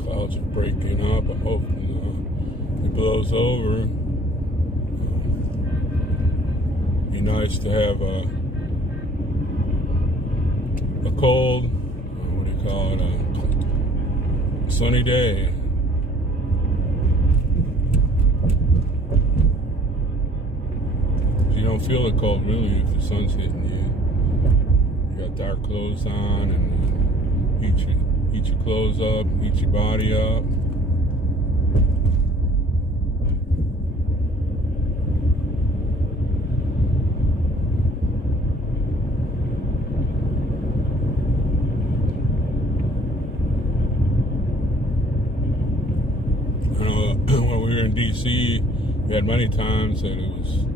Clouds are breaking up. I hope it blows over. Be nice to have a cold, what do you call it, a sunny day. You don't feel the cold really if the sun's hitting you. You got dark clothes on and heat your clothes up, heat your body up. When we were in DC, we had many times that it was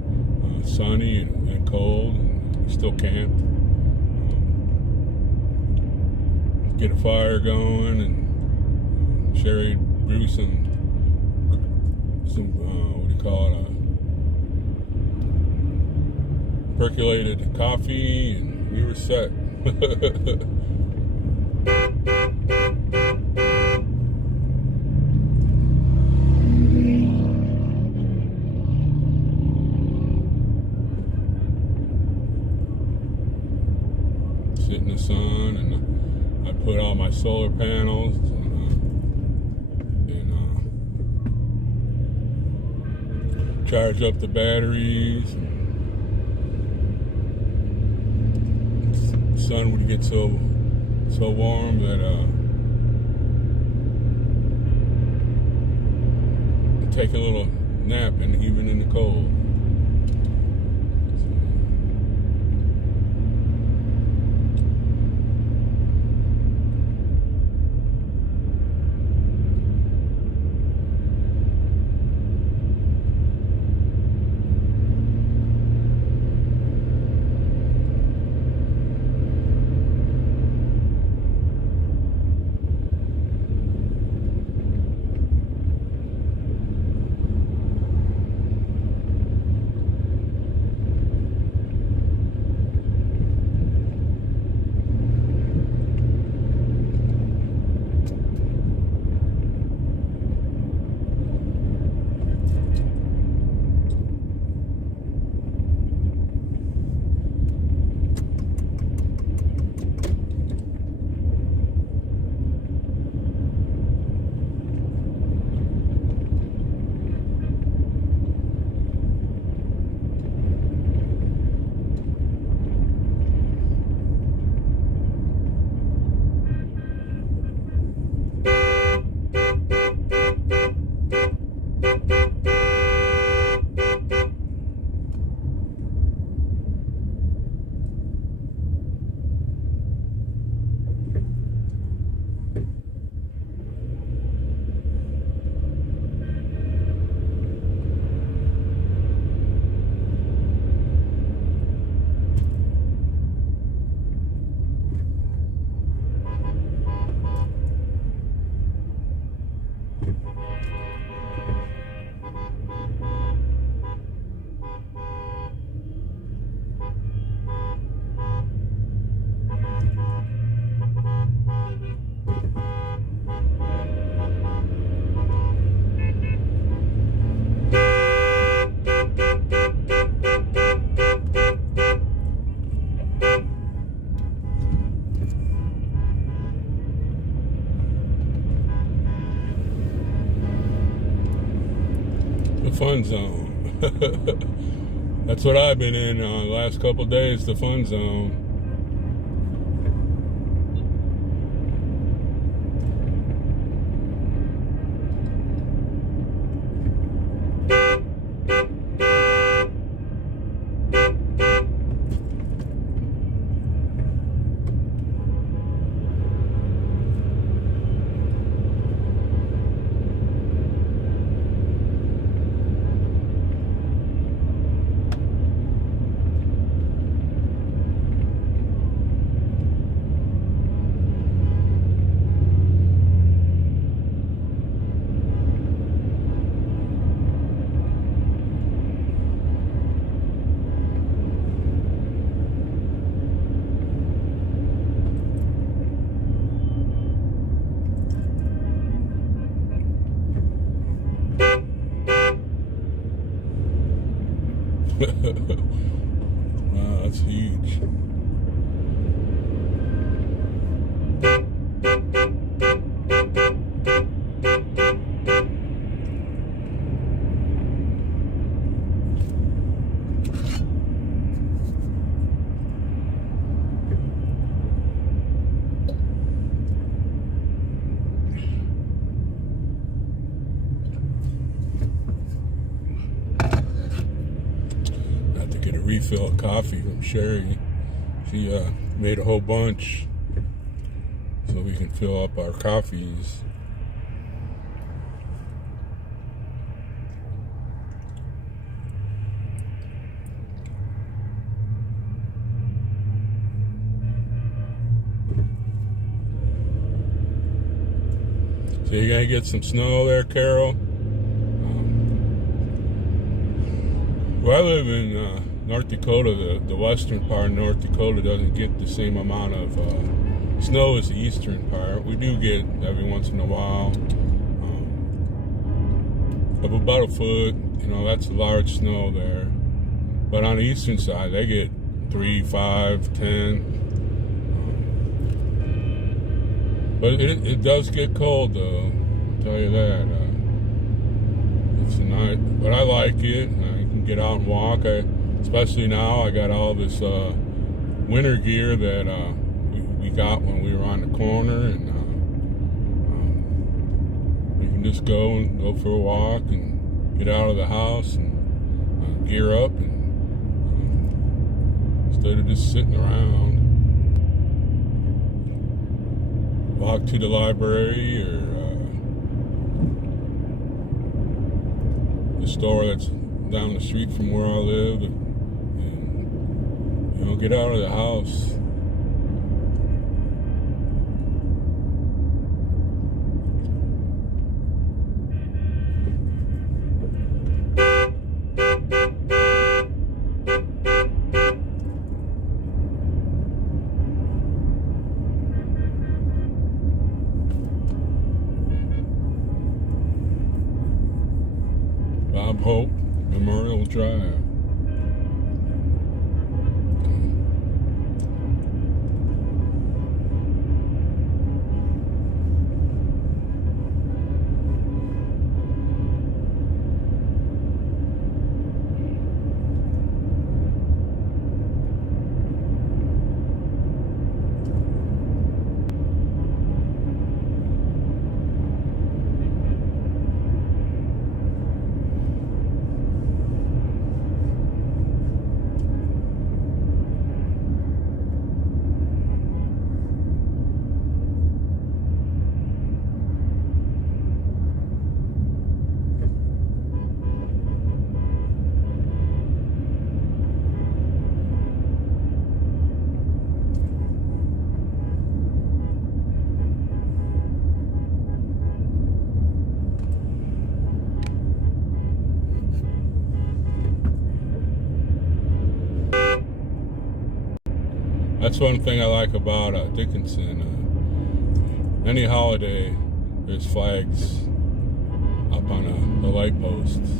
sunny and cold, and we still camped. Get a fire going, and Sherry brew some what do you call it? Percolated coffee, and we were set. Sit in the sun, and I put all my solar panels and charge up the batteries. The sun would get so warm that I'd take a little nap, and even in the cold. Fun zone. That's what I've been in the last couple of days, the fun zone. Wow, that's huge. refill of coffee from Sherry. She made a whole bunch so we can fill up our coffees. So you're gonna get some snow there, Carol? Where I live in North Dakota, the western part of North Dakota doesn't get the same amount of snow as the eastern part. We do get every once in a while of about a foot. You know, that's large snow there. But on the eastern side, they get 3, 5, 10. But it does get cold, though. I'll tell you that. It's a night, but I like it. I can get out and walk. Especially now, I got all this winter gear that we got when we were on the corner, and we can just go for a walk and get out of the house and gear up, and instead of just sitting around. Walk to the library or the store that's down the street from where I live, and get out of the house. Bob Hope Memorial Drive. That's one thing I like about Dickinson. Any holiday, there's flags up on the light posts.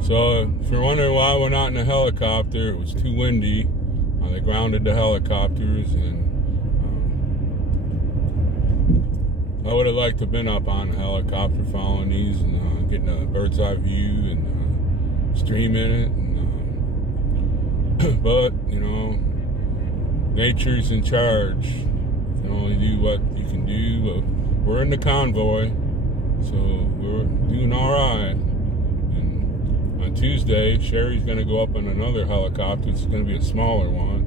So if you're wondering why we're not in a helicopter, it was too windy. They grounded the helicopters, and I would have liked to have been up on a helicopter following these and getting a bird's eye view and streaming it. And, but, nature's in charge. You can only do what you can do. But we're in the convoy, so we're doing all right. On Tuesday, Sherry's going to go up on another helicopter. It's going to be a smaller one.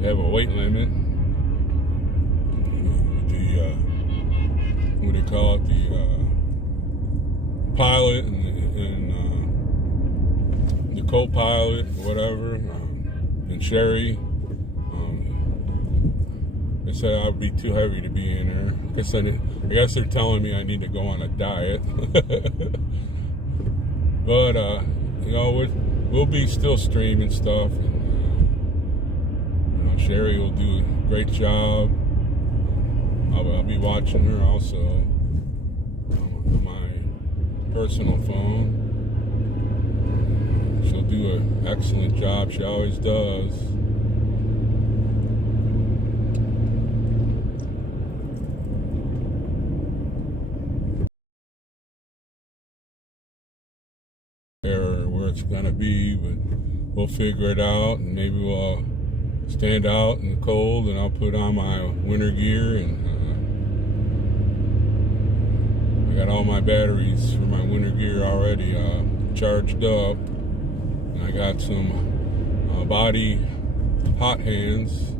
They have a weight limit. What do you call it? The pilot and the co-pilot, whatever, and Sherry. They said I would be too heavy to be in there. I guess they're telling me I need to go on a diet. But, we'll be still streaming stuff. And, Sherry will do a great job. I'll be watching her also on my personal phone. She'll do an excellent job. She always does. it's gonna be, but we'll figure it out, and maybe we'll stand out in the cold, and I'll put on my winter gear, and I got all my batteries for my winter gear already charged up, and I got some body hot hands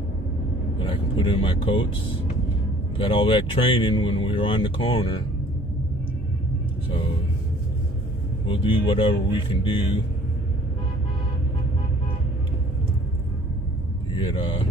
that I can put in my coats. Got all that training when we were on the corner, so we'll do whatever we can do to get a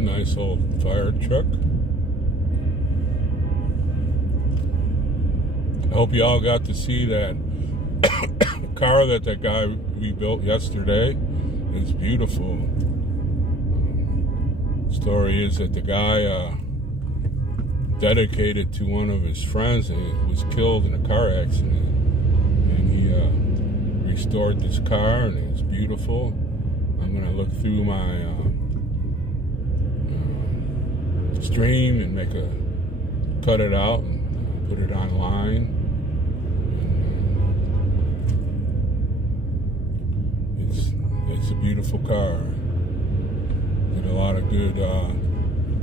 nice old fire truck. I hope you all got to see that car that guy rebuilt yesterday. It's beautiful. Story is that the guy dedicated to one of his friends and was killed in a car accident, and he restored this car, and it's beautiful. I'm gonna look through my stream and cut it out and put it online. It's a beautiful car. Did a lot of good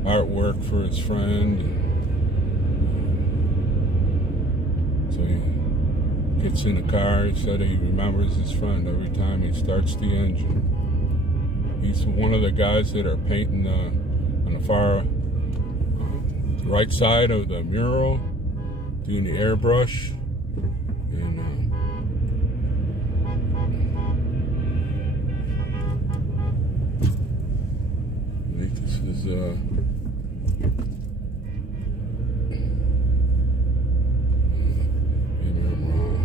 artwork for his friend, and so he gets in the car. He said he remembers his friend every time he starts the engine. He's one of the guys that are painting on the far right side of the mural, doing the airbrush, and I think this is maybe I'm wrong.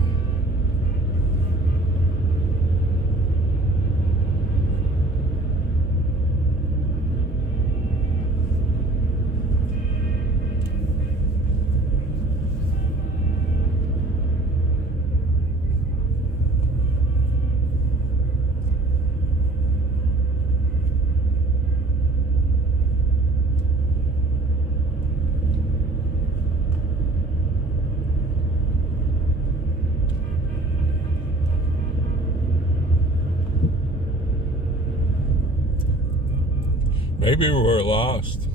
Maybe we're lost.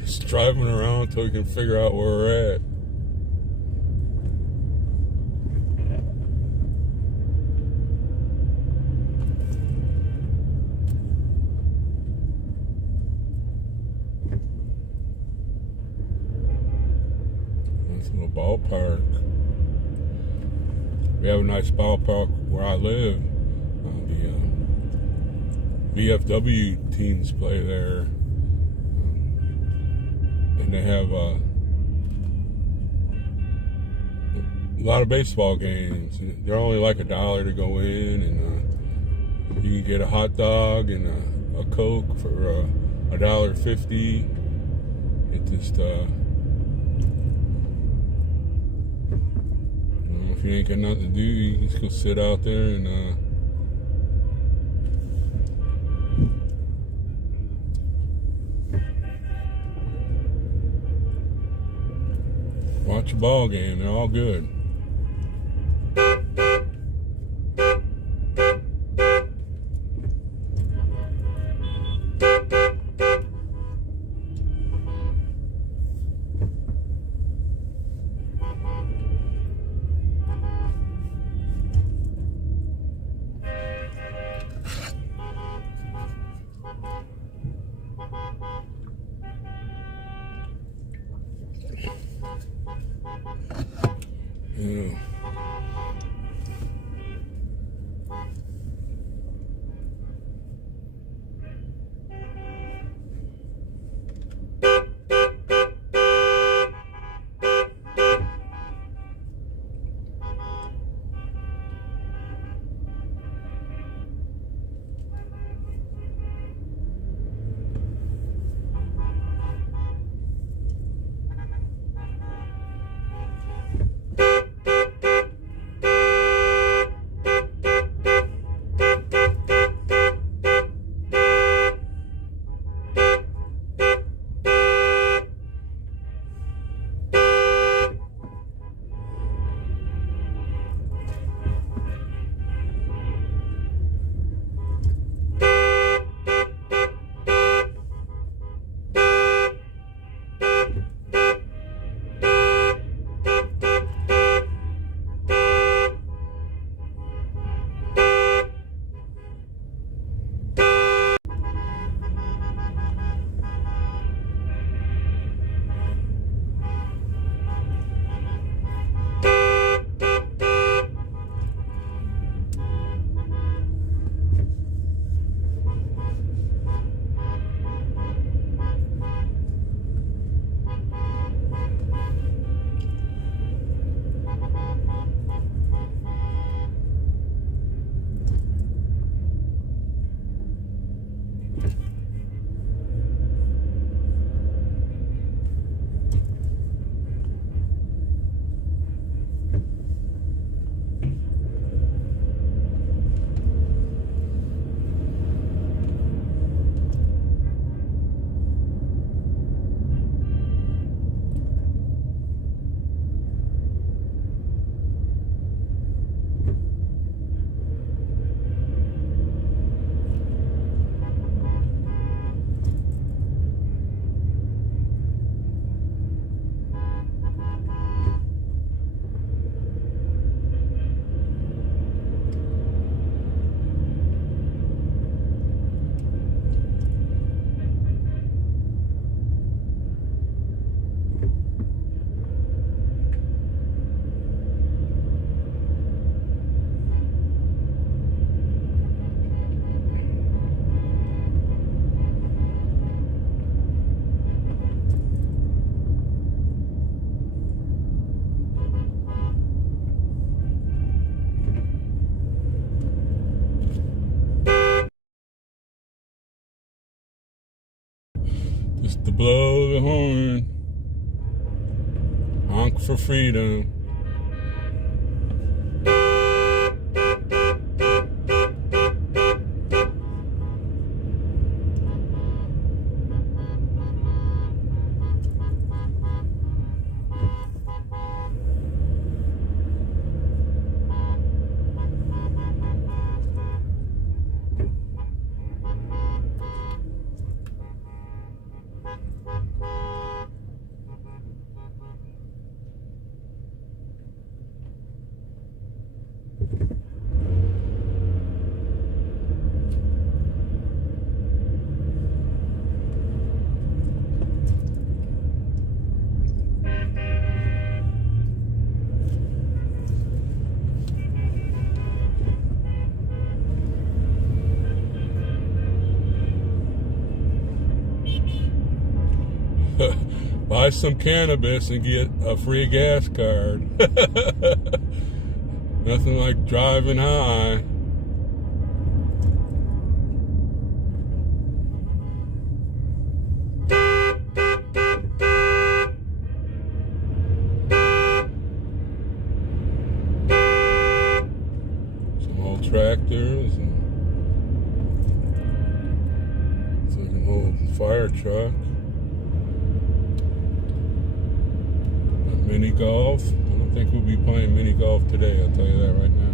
Just driving around until we can figure out where we're at. Nice little ballpark. We have a nice ballpark where I live. VFW teams play there, and they have a lot of baseball games. They're only like $1 to go in, and you can get a hot dog and a Coke for $1.50. It just if you ain't got nothing to do, you can just go sit out there and watch a ball game. They're all good. Yeah. Just to blow the horn. Honk for freedom. Buy some cannabis and get a free gas card. Nothing like driving high. Some old tractors. And it's like an old fire truck. Mini golf. I don't think we'll be playing mini golf today, I'll tell you that right now.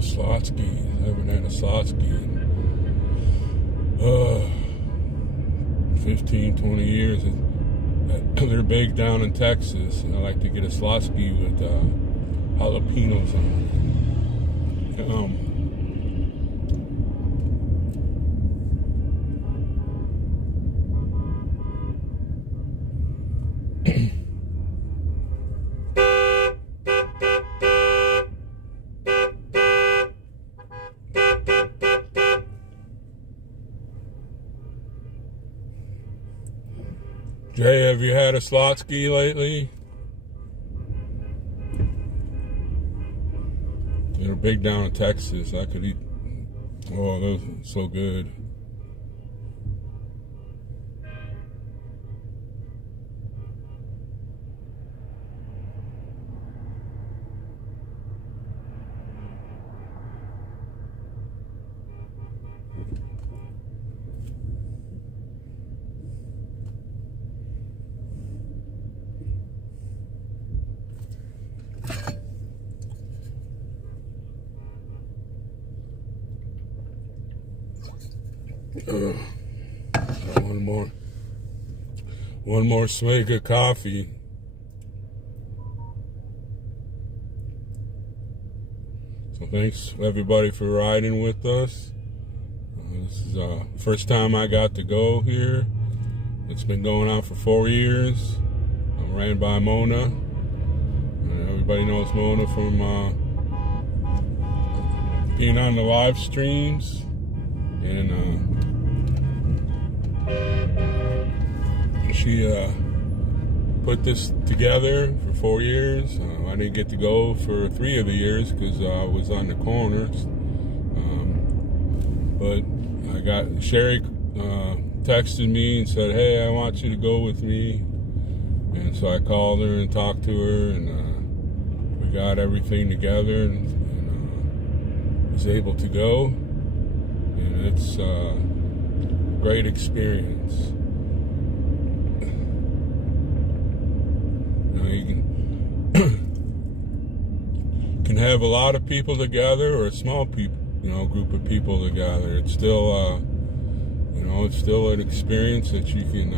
Slot ski. I haven't had a slot ski in 15, 20 years. They're big down in Texas, and I like to get a slot ski with jalapenos on it. Jay, have you had a slot ski lately? They're big down in Texas. I could eat. Oh, those are so good. One more swig of coffee. So thanks everybody for riding with us. This is the first time I got to go here. It's been going on for 4 years. I'm ran by Mona. Everybody knows Mona from being on the live streams. And she put this together for 4 years. I didn't get to go for 3 of the years because I was on the corners. But I got Sherry texted me and said, "Hey, I want you to go with me." And so I called her and talked to her, and we got everything together and was able to go. And it's a great experience. You can have a lot of people together or a small group of people together. It's still, it's still an experience that you can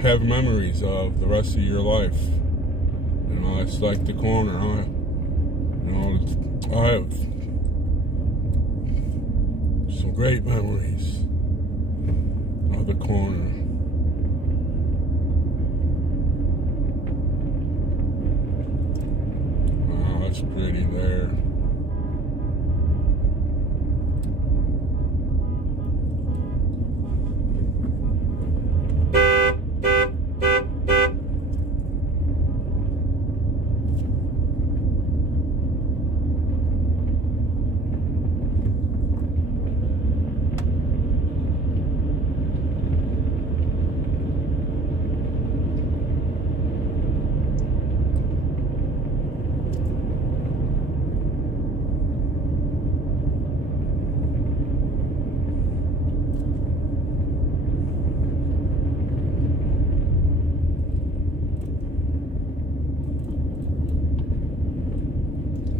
have memories of the rest of your life. It's like the corner. I have some great memories of the corner. Wow, that's pretty there.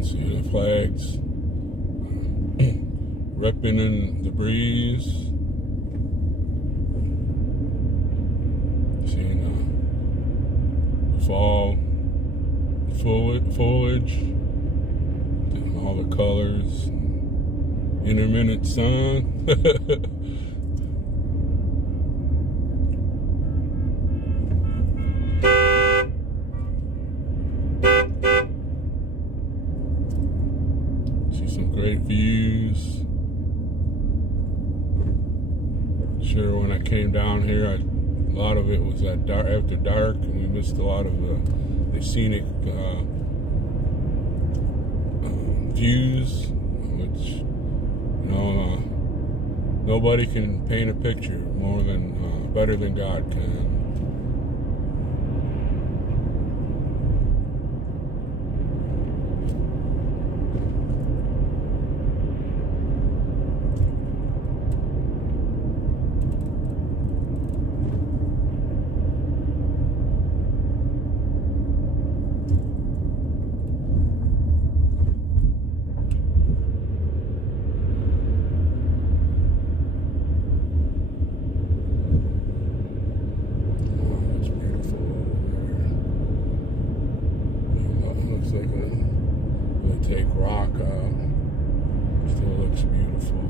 See the flags ripping in the breeze. Seeing the fall foliage, and all the colors, intermittent sun. Some great views. Sure, when I came down here, a lot of it was after dark, and we missed a lot of the scenic views, which nobody can paint a picture better than God can. Take rock out. Still looks beautiful.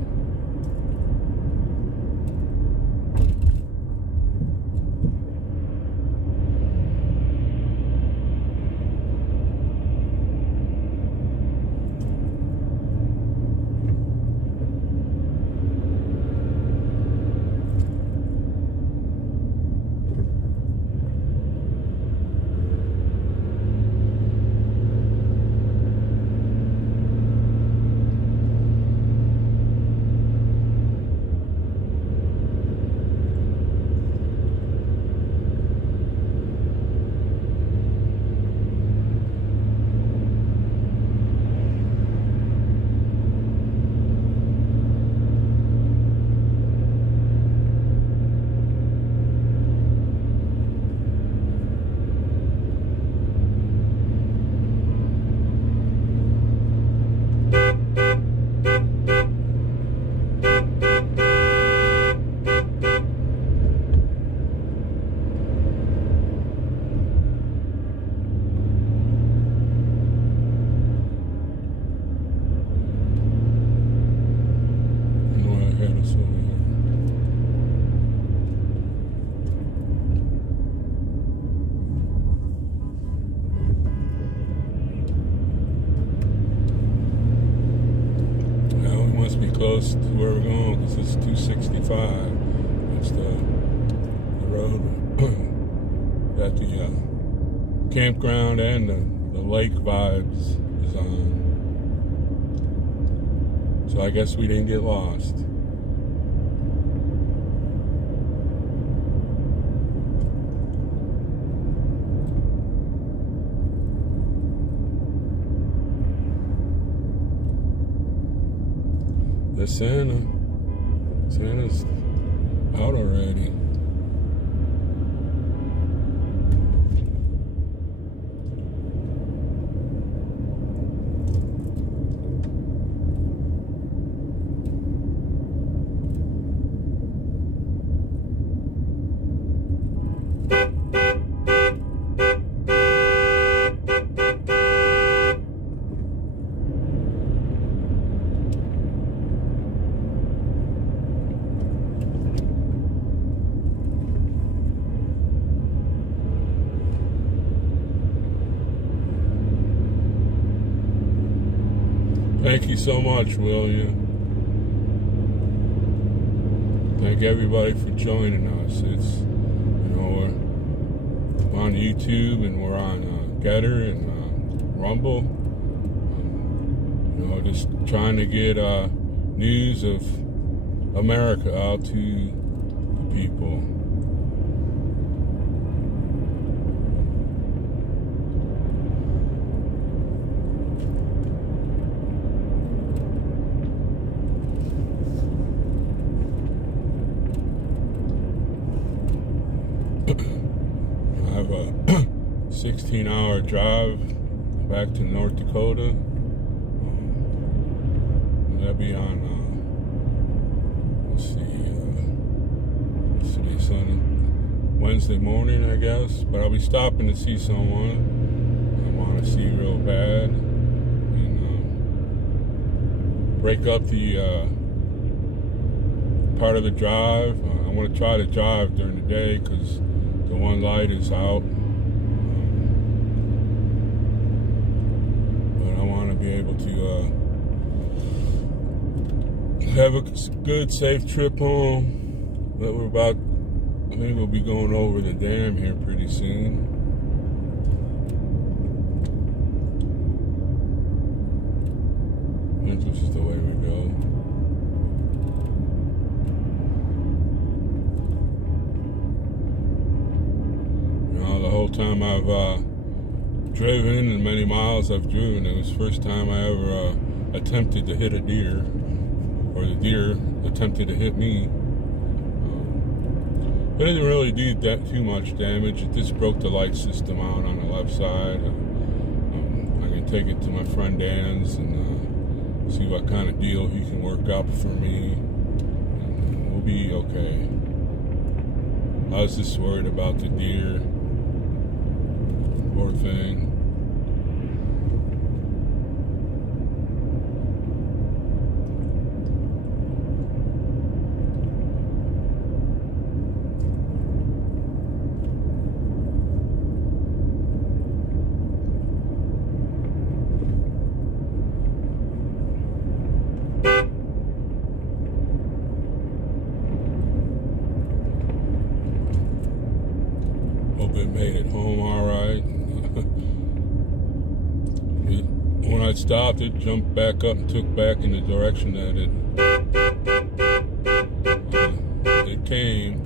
Close to where we're going, because it's 265. That's the road. Got the campground and the lake vibes is on. So I guess we didn't get lost. The Santa's out already. Thank you so much, William. Thank everybody for joining us. It's, we're on YouTube and we're on Getter and Rumble. Just trying to get news of America out to the people. I have a 16-hour drive back to North Dakota. That'll be on, Sunday, Wednesday morning, I guess. But I'll be stopping to see someone I want to see real bad. And break up the part of the drive. I want to try to drive during the day because the one light is out. But I want to be able to have a good, safe trip home. But I think we'll be going over the dam here pretty soon. And this is the way we go. The whole time I've driven and many miles I've driven, it was the first time I ever attempted to hit a deer, or the deer attempted to hit me. It didn't really do too much damage. It just broke the light system out on the left side. I can take it to my friend Dan's and see what kind of deal he can work up for me. And we'll be okay. I was just worried about the deer. Poor thing. Hope it made it home all right. When I stopped, it jumped back up and took back in the direction that it came.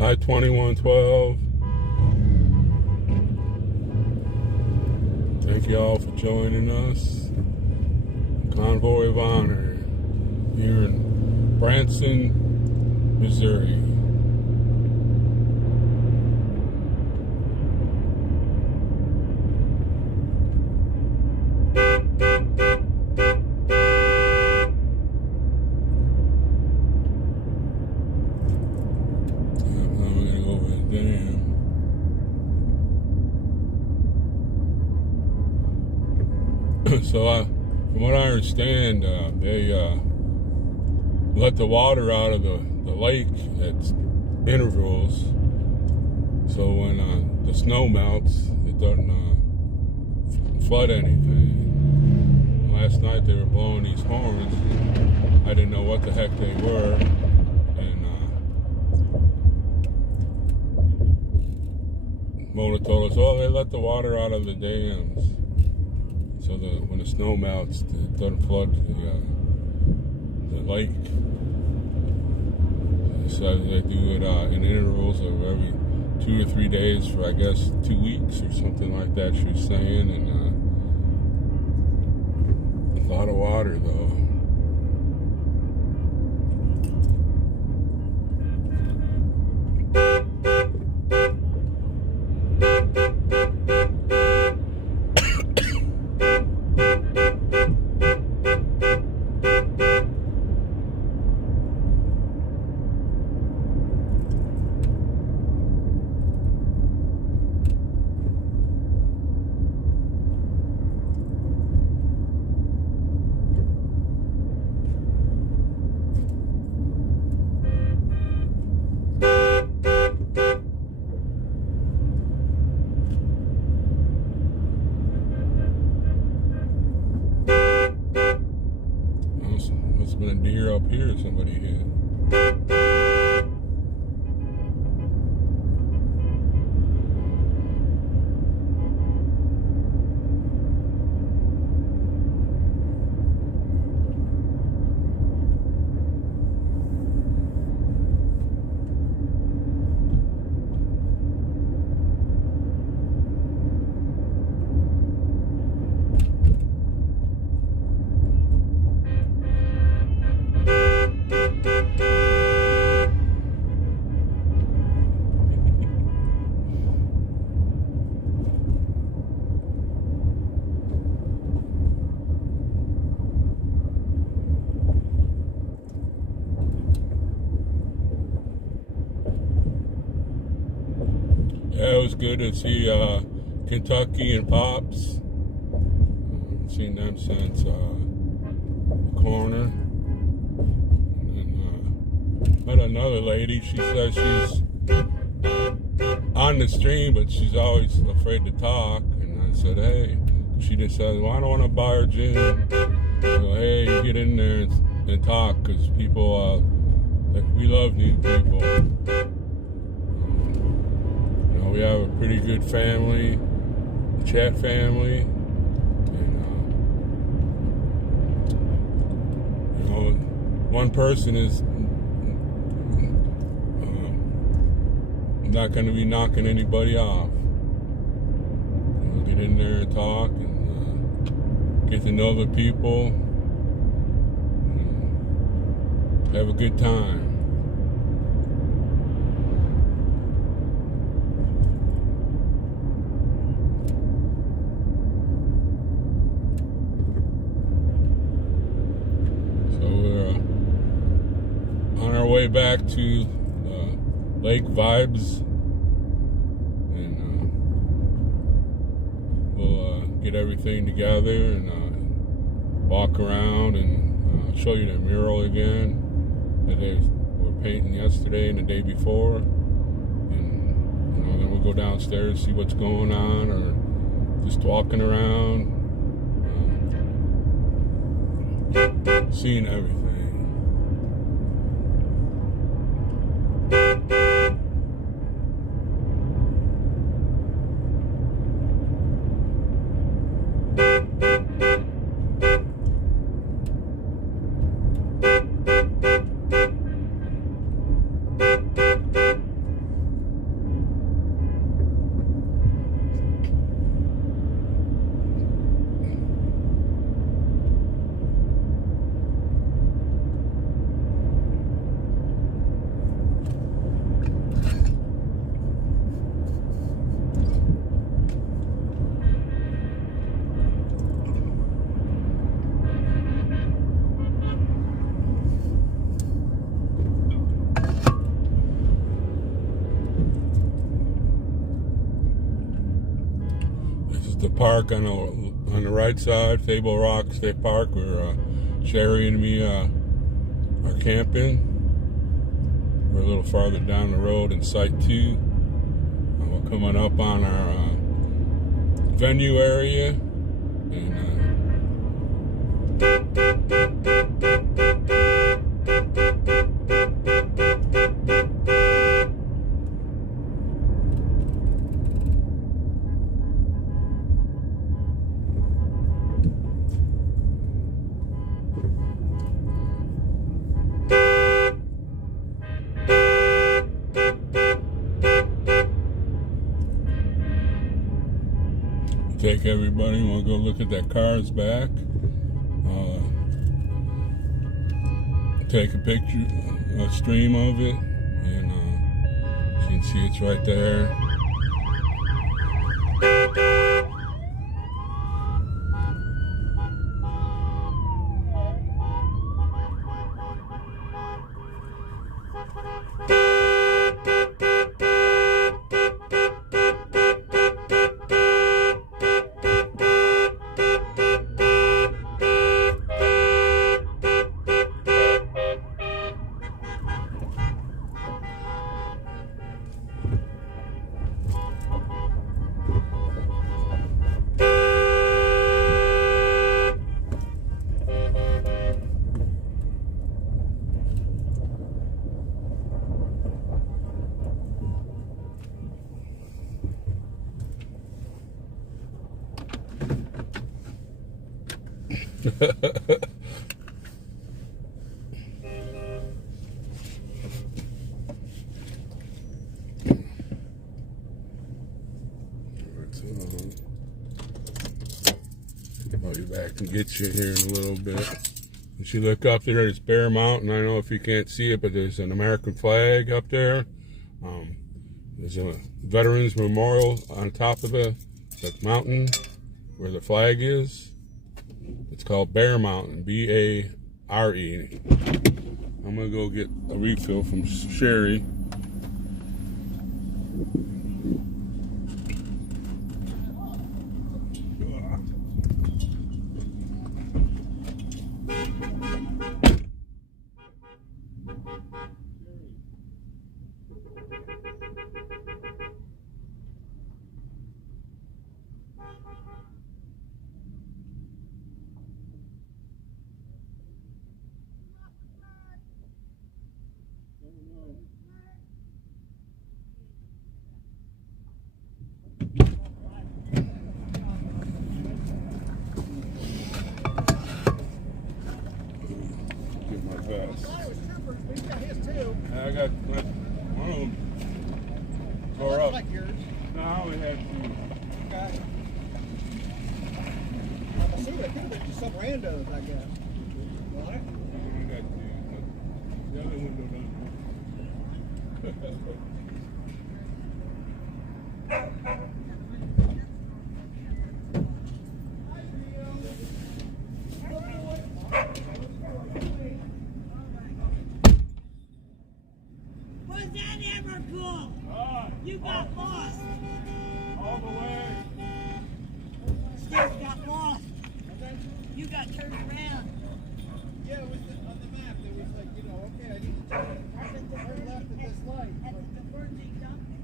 I-2112. Thank you all for joining us. Convoy of Honor here in Branson, Missouri. So from what I understand, they let the water out of the lake at intervals. So when the snow melts, it doesn't flood anything. Last night they were blowing these horns. I didn't know what the heck they were. And Mona told us, oh, they let the water out of the dams. So that when the snow melts, it doesn't flood the lake. So they do it in intervals of every 2 or 3 days for, I guess, 2 weeks or something like that, she was saying. And a lot of water, though. Must have been a deer up here somebody hit. Yeah, it was good to see Kentucky and Pops. Haven't seen them since the corner. And met another lady. She says she's on the stream, but she's always afraid to talk. And I said, hey, she just said, well, I don't want to buy her gin. So, hey, you get in there and talk, because people, we love new people. We have a pretty good family, the chat family, and one person is not going to be knocking anybody off. Get in there and talk and get to know the people, and have a good time. Way back to Lake Vibes, and we'll get everything together and walk around and show you the mural again that they were painting yesterday and the day before, and then we'll go downstairs, see what's going on, or just walking around, seeing everything. the park on the right side, Fable Rock State Park, where Sherry and me are camping. We're a little farther down the road in Site 2. We're coming up on our venue area, and take everybody. We'll go look at that car's back. Take a picture, a stream of it, and you can see it's right there. I'll be back and get you here in a little bit. As you look up there, it's Bear Mountain. I don't know if you can't see it, but there's an American flag up there. There's a Veterans Memorial on top of the mountain where the flag is. It's called Bear Mountain, B-A-R-E. I'm gonna go get a refill from Sherry. I got one of them tore up. Like yours? No, we had two. Okay. I'm assuming it could have been just some randos, I guess. Right? I got two. The other window doesn't. Was that ever cool? You got lost. All the way. Steve got lost. You got turned around. Yeah, it was on the map. It was like, you know, okay, I need to turn left at this light. At the converging junction.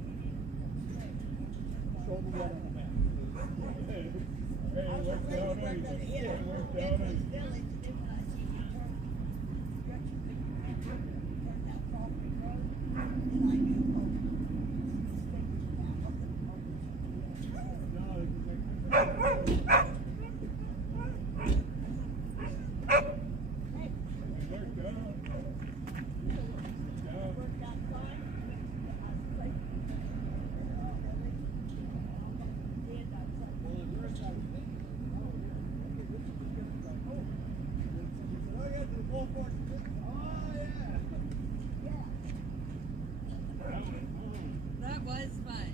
Show me what on the map. Hey, it worked out easy. It worked out easy. Village, then when I see you turn direction, turn that property road, and I knew, that was fun.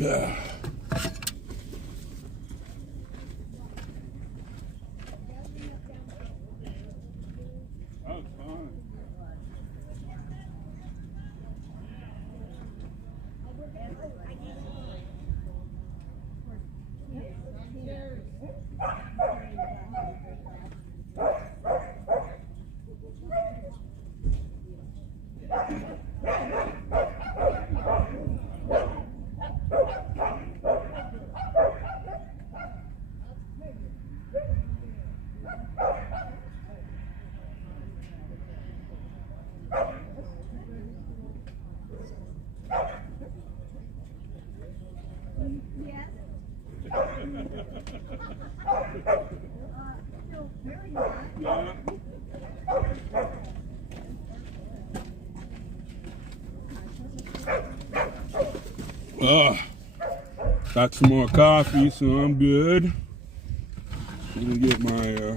Yeah. Oh, fun. Got some more coffee, so I'm good. Let me get my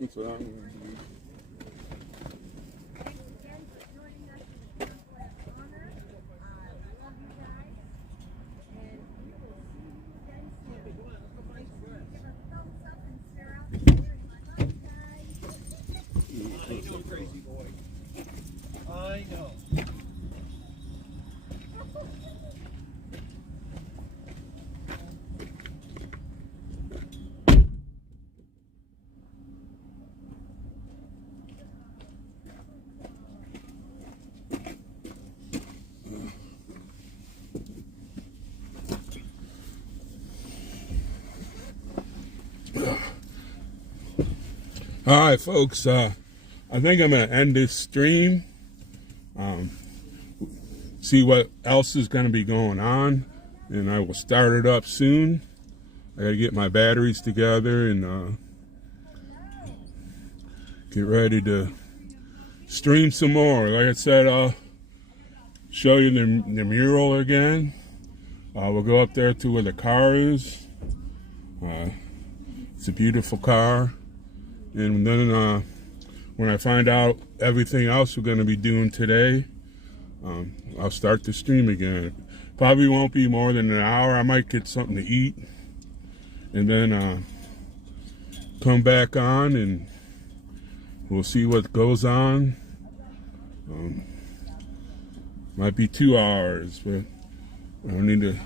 that's what I'm gonna do. I know, crazy boy. I know. All right, folks. I think I'm gonna end this stream. See what else is gonna be going on, and I will start it up soon. I gotta get my batteries together and get ready to stream some more. Like I said, I'll show you the mural again. We'll go up there to where the car is. It's a beautiful car. And then when I find out everything else we're going to be doing today, I'll start the stream again. Probably won't be more than an hour. I might get something to eat and then come back on and we'll see what goes on. Might be 2 hours, but I need to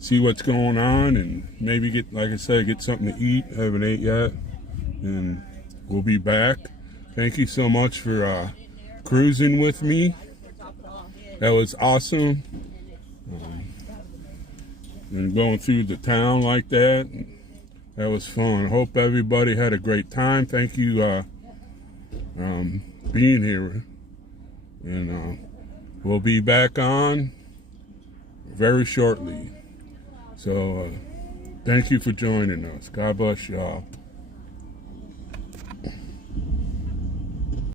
see what's going on and maybe get, like I said, get something to eat. I haven't ate yet. And we'll be back. Thank you so much for cruising with me. That was awesome. And going through the town like that, that was fun. Hope everybody had a great time. Thank you being here. And we'll be back on very shortly. So thank you for joining us. God bless y'all.